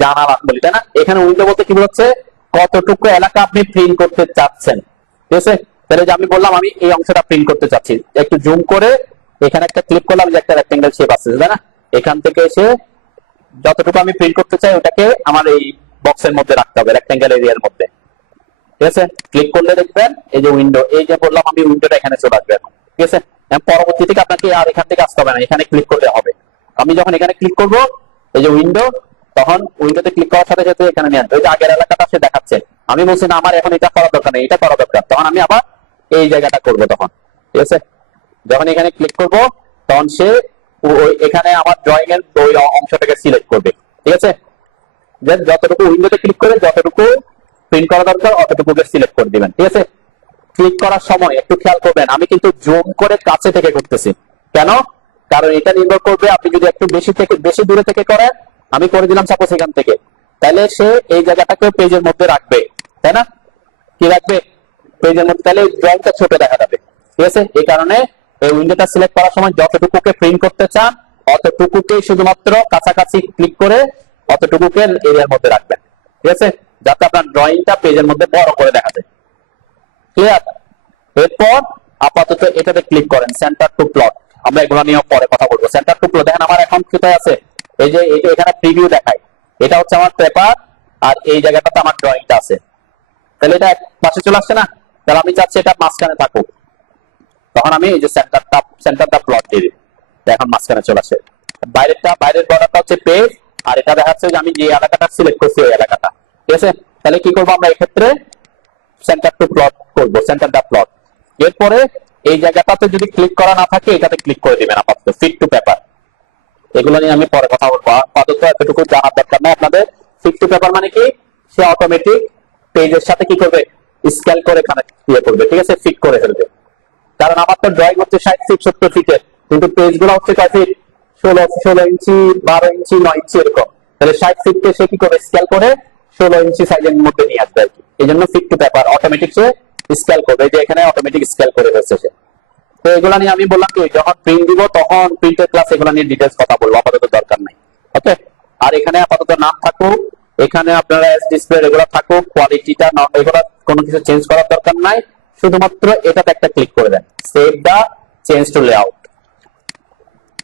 জানালা বলি, তাই না? এখানে উইন্ডো বলতে কি বলছে, কতটুকু এলাকা আপনি প্রিন্ট করতে চাচ্ছেন, ঠিক আছে। তাহলে যে আমি বললাম আমি এই অংশটা প্রিন্ট করতে চাচ্ছি, একটু জুম করে এখানে একটা ক্লিক করলাম, যে একটা রেক্টেঙ্গেল শেপ আছে, তাই না? এখান থেকে এসে যতটুকু আমি প্রিন্ট করতে চাই ওটাকে আমার এই বক্সের মধ্যে রাখতে হবে, রেক্টেঙ্গেল এরিয়ার মধ্যে, ঠিক আছে। ক্লিক করলে দেখবেন এই যে উইন্ডো, এই যে বললাম আমি উইন্ডোটা এখানে চলে আসবে এখন, ঠিক আছে। পরবর্তী থেকে আপনাকে আর এখান থেকে আসতে হবে না, এখানে ক্লিক করলে হবে। আমি যখন এখানে ক্লিক করব এই যে উইন্ডো, তখন উইন্ডোতে ক্লিক করার সাথে সাথে এখানে নিয়ে আসবে, ওই যে আগের এলাকাটা সে দেখাচ্ছে। আমি বলছি না আমার এখন এটা করা দরকার নেই, এটা করা দরকার, তখন আমি আবার এই জায়গাটা করবো তখন, ঠিক আছে। যখন এখানে ক্লিক করব তখন সে এখানে আমার ড্রয়িং এর ওই অংশটাকে সিলেক্ট করবে, ঠিক আছে। যতটুকু উইন্ডোতে ক্লিক করে যতটুকু প্রিন্ট করা দরকার অতটুকুকে সিলেক্ট করে দিবেন, ঠিক আছে। ক্লিক করার সময় একটু খেয়াল করবেন, আমি কিন্তু জুম করে কাছে থেকে করতেছি, কেন? কারণ এটা নির্ভর করবে, আপনি যদি একটু বেশি দূরে থেকে করেন, আমি করে দিলাম সাপোজ এখান থেকে, তাহলে সে এই জায়গাটাকে পেজের মধ্যে রাখবে, তাই না? কি রাখবে? পেজের মধ্যে, তাহলে ড্রয়িংটা ছোট দেখা যাবে, ঠিক আছে। এই কারণে এই উইন্ডোটা সিলেক্ট করার সময় যতটুকুকে প্রিন্ট করতে চান অতটুকুকে শুধুমাত্র কাছাকাছি ক্লিক করে অতটুকুকে এরিয়ার মধ্যে রাখবেন, ঠিক আছে, যাতে আপনার ড্রয়িংটা পেজের মধ্যে বড় করে দেখা যায়। ক্লিয়ার? এরপর আপাতত এটাতে ক্লিক করেন, সেন্টার টু প্লট। আমরা এগুলো নিয়ে পরে কথা বলবো। সেন্টার টু প্লট দেখেন আমার এখন কোথায় আছে, এই যে এটা এখানে প্রিভিউ দেখায়, এটা হচ্ছে আমার পেপার, আর এই জায়গাটাতে আমার ড্রয়িংটা আছে। তাহলে এটা পাশে চলে আসছে না? তাহলে আমি চাচ্ছি এটা মাঝখানে থাকুক, তখন আমি এই যে সেন্টারটা প্লট দিয়ে দিই, এখন মাঝখানে চলে আসে। বাইরের বর্ডারটা হচ্ছে পেজ, আর এটা দেখাচ্ছে যে আমি যে এলাকাটা সিলেক্ট করছি ওই এলাকাটা, ঠিক আছে। তাহলে কি করবো আমরা এক্ষেত্রে, সেন্টার টু প্লট করবো, সেন্টার দা প্লট। এরপরে এই জায়গাটাতে যদি ক্লিক করা না থাকে এটাতে ক্লিক করে দিবেন আপাতত, ফিট টু পেপার। এগুলো নিয়ে আমি পরে কথা বলবো, আপাতত এতটুকু জানার দরকার নেই আপনাদের। ফিট টু পেপার মানে কি, সে অটোমেটিক পেজের সাথে কি করবে, স্কেল করে কানেক্ট করবে, ঠিক আছে, ফিট করে ফেলবে। কারণ আমার তো ড্রয়িং হচ্ছে 60 ফিট 70 ফিটের, কিন্তু পেজ গুলো হচ্ছে কয় ফিট, 16 ইঞ্চি 12 ইঞ্চি 9 ইঞ্চি এরকম। তাহলে 60 ফিটকে সে কি করে স্কেল করে 16 ইঞ্চি সাইজের মধ্যে নিয়ে আসবে আর কি। এই জন্য ফিট টু পেপার, অটোমেটিক সে স্কেল করবে, যে এখানে অটোমেটিক স্কেল করে ফেলছে সে। তো এগুলো নিয়ে আমি বললাম কি যখন প্রিন্ট দিব তখন প্রিন্টের ক্লাস এগুলো নিয়ে ডিটেলস কথা বলবো, আপাতত দরকার নাই। ওকে, আর এখানে আপাতত নাম থাকুক, এখানে আপনারা এস ডিসপ্লে এগুলো থাকুক, কোয়ালিটিটা এগুলো কোনো কিছু চেঞ্জ করার দরকার নাই, শুধুমাত্র এটাতে একটা ক্লিক করে দেন, save the change to layout,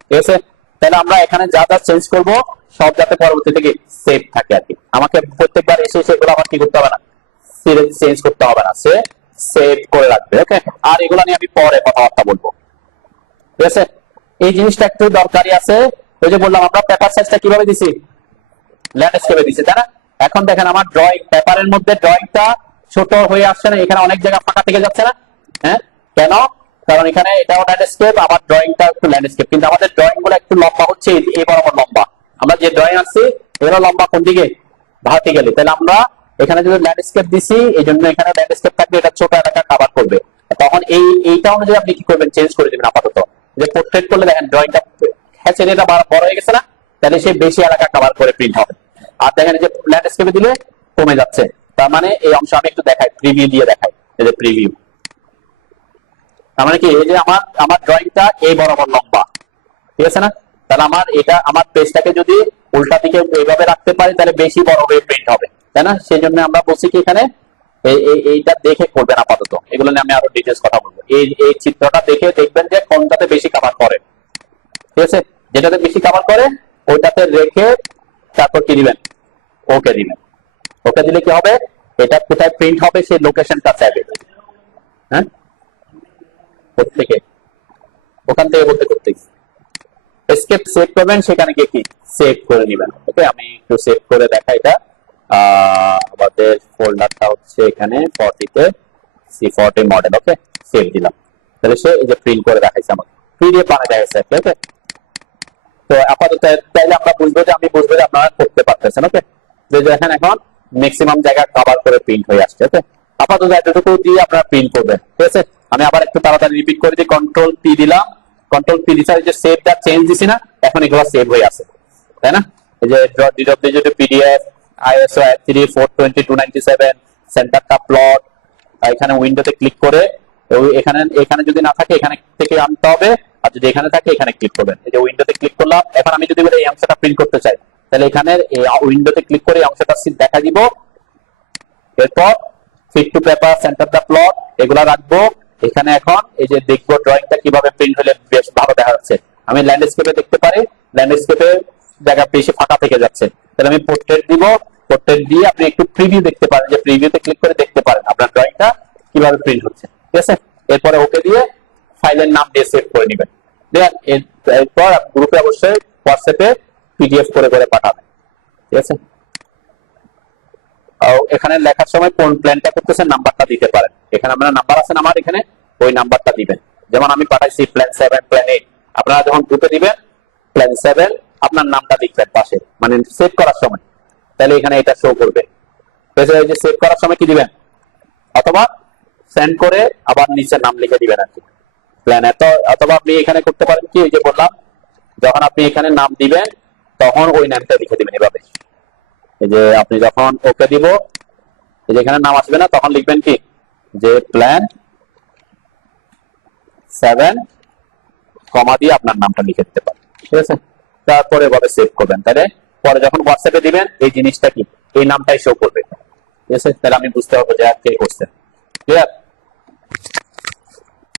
ঠিক আছে। তাহলে আমরা এখানে যা যা চেঞ্জ করব সব যাতে পরবর্তীতে কি সেভ থাকে আর কি। আমাকে প্রত্যেকবার এসে সেগুলো আমার কি করতে হবে না, চেঞ্জ করতে হবে না, সে সেভ করে রাখবে। ওকে, আর এগুলো নিয়ে আমি পরে কথাবার্তা বলবো, ঠিক আছে। এই জিনিসটা একটু দরকারি আছে, ওই যে বললাম আমরা পেপার সাইজটা কিভাবে দিছি, ল্যান্ডস্কেপে দিছি, তাই না? এখন দেখেন আমার ড্রয়িং পেপারের মধ্যে ড্রয়িংটা ছোট হয়ে আসছে না, এখানে অনেক জায়গা ফাঁকা থেকে যাচ্ছে না? হ্যাঁ, কেন? কারণ এখানে এটাও ল্যান্ডস্কেপ, আমার ড্রয়িংটা একটু ল্যান্ডস্কেপ, কিন্তু আমাদের ড্রয়িং গুলো একটু লম্বা হচ্ছে এই বরাবর লম্বা। আমরা যে ড্রয়িং আসছি এগুলো লম্বা কোন দিকে, ভার্টিক্যালি। তাহলে আমরা এখানে যদি ল্যান্ডস্কেপ দিছি এই জন্য এখানে ল্যান্ডস্কেপ থাকবে, এটা ছোট এলাকা কভার করবে, তখন এইটা অনুযায়ী আপনি কি করবেন, চেঞ্জ করে দিবেন। আপাতত যে পোর্ট্রেট করলে দেখেন ড্রয়িংটা হ্যাঁ এটা বড় হয়ে গেছে না, তাহলে সে বেশি এলাকা কভার করে প্রিন্ট হবে। আর দেখেন যে ল্যান্ডস্কেপে দিলে কমে যাচ্ছে, তার মানে এই অংশ আমি একটু দেখাই, প্রিভিউ দিয়ে দেখাই, এই যে প্রিভিউ, তার মানে কি এই যে আমার ড্রয়িংটা এই বরাবর লম্বা, ঠিক আছে না? তাহলে আমার পেজটাকে যদি উল্টা দিকে এইভাবে রাখতে পারি তাহলে বেশি বড় হয়ে প্রিন্ট হবে, তাই না? সেই জন্য আমরা বলছি কি এখানে এইটা দেখে করবেন আপাতত, এগুলো নিয়ে আমি আরো ডিটেলস কথা বলবো। এই চিত্রটা দেখে দেখবেন যে কোনটাতে বেশি কভার করে, ঠিক আছে। যেটাতে বেশি কভার করে ওইটাতে রেখে তারপর কি দিবেন, ওকে দিবেন। ওকে দিলে কি হবে, এটা কোথায় প্রিন্ট হবে সেই লোকেশনটা চাইবে, হ্যাঁ, প্রত্যেকে ওখান থেকে বলতে করতে এসকেপ সেভ করবেন, সেখানে গিয়ে কি সেভ করে নেবেন। ওকে, আমি একটু সেভ করে দেখাই এটা, আমাদের ফোল্ডারটা হচ্ছে এখানে 40 তে C40 মডেল। ওকে, সেভ দিলাম। তাহলে সে এই যে প্রিন্ট করে দেখাইছে আমাকে, পিডিএফ বানায় দেখাইছে। ওকে, তো আপাতত তাইলে আমরা বুঝবো যে আপনারা করতে পারতেছেন। ওকে, যে দেখেন এখন ম্যাক্সিমাম জায়গা কভার করে প্রিন্ট হয়ে আসছে। ওকে, আপাতত এতটুকু দিয়ে আপনারা প্রিন্ট করবেন। ঠিক আছে, আমি আবার একটু তাড়াতাড়ি রিপিট করে দিই। কন্ট্রোল পি দিলাম, কন্ট্রোল পি দিছি, যে সেভটা চেঞ্জ দিছি না, এখন এগুলো সেভ হয়ে আছে, তাই না? এই যে DWG পিডিএফ ISO 3420297 সেন্টারটা প্লট, এখানে উইন্ডোতে ক্লিক করে এখানে যদি না থাকে এখানে থেকে আনতে হবে, আর যদি এখানে থাকে এখানে ক্লিক করবেন। এই যে উইন্ডোতে ক্লিক করলাম, এখন আমি যদি এই অংশটা প্রিন্ট করতে চাই তাহলে এখানে উইন্ডোতে ক্লিক করে এই অংশটা দেখা দিব। এরপর ফিট টু পেপার, সেন্টার দা প্লট এগুলা রাখবো এখানে। এখন এই যে দেখবো ড্রয়িংটা কিভাবে প্রিন্ট হলে বেশ ভালো দেখা যাচ্ছে। আমি ল্যান্ডস্কেপে দেখতে পারি, ল্যান্ডস্কেপে জায়গা বেশি ফাঁকা থেকে যাচ্ছে, তাহলে আমি পোর্ট্রেট দিব। পোর্ট্রেট দিয়ে আপনি একটু প্রিভিউ দেখতে পারেন, যে প্রিভিউতে ক্লিক করে দেখতে পারেন আপনার ড্রয়িংটা কিভাবে প্রিন্ট হচ্ছে। ঠিক আছে, এরপরে ওকে দিয়ে ফাইলের নাম দিয়ে সেভ করে নেবেন। এরপর গ্রুপে অবশ্যই হোয়াটসঅ্যাপে পিডিএফ করে করে পাঠাবেন। ঠিক আছে, এখানে লেখার সময় কোন প্ল্যানটা করতেছেন নাম্বারটা দিতে পারেন। এখানে আপনার নাম্বার আছে আমার এখানে, ওই নাম্বারটা দিবেন। যেমন আমি পাঠাইছি প্ল্যান 7, প্ল্যান 8, আপনারা যখন গ্রুপে দিবেন প্ল্যান 7 আপনার নামটা লিখবেন পাশে, মানে সেভ করার সময়, তাহলে এখানে এটা শো করবে। এই যে সেভ করার সময় কি দিবেন, অথবা সেন্ড করে আবার নিচে নাম লিখে দিবেন আর কি, প্ল্যান এত। অথবা আপনি এখানে করতে পারেন কি, এই যে বললাম যখন আপনি এখানে নাম দিবেন তখন ওই নামটা লিখে দিবেন এভাবে। এই যে আপনি যখন ওকে দিব, এই যে এখানে নাম আসবে না, তখন লিখবেন কি যে প্ল্যান 7 কমা দিয়ে আপনার নামটা লিখে দিতে পারেন। ঠিক আছে, তারপরে এভাবে সেভ করবেন, তাহলে পরে যখন হোয়াটসঅ্যাপে দিবেন এই জিনিসটা কি, এই নামটাই শো করবে। ঠিক আছে, তাহলে আমি বুঝতে পারবো যে কে করছে। ক্লিয়ার?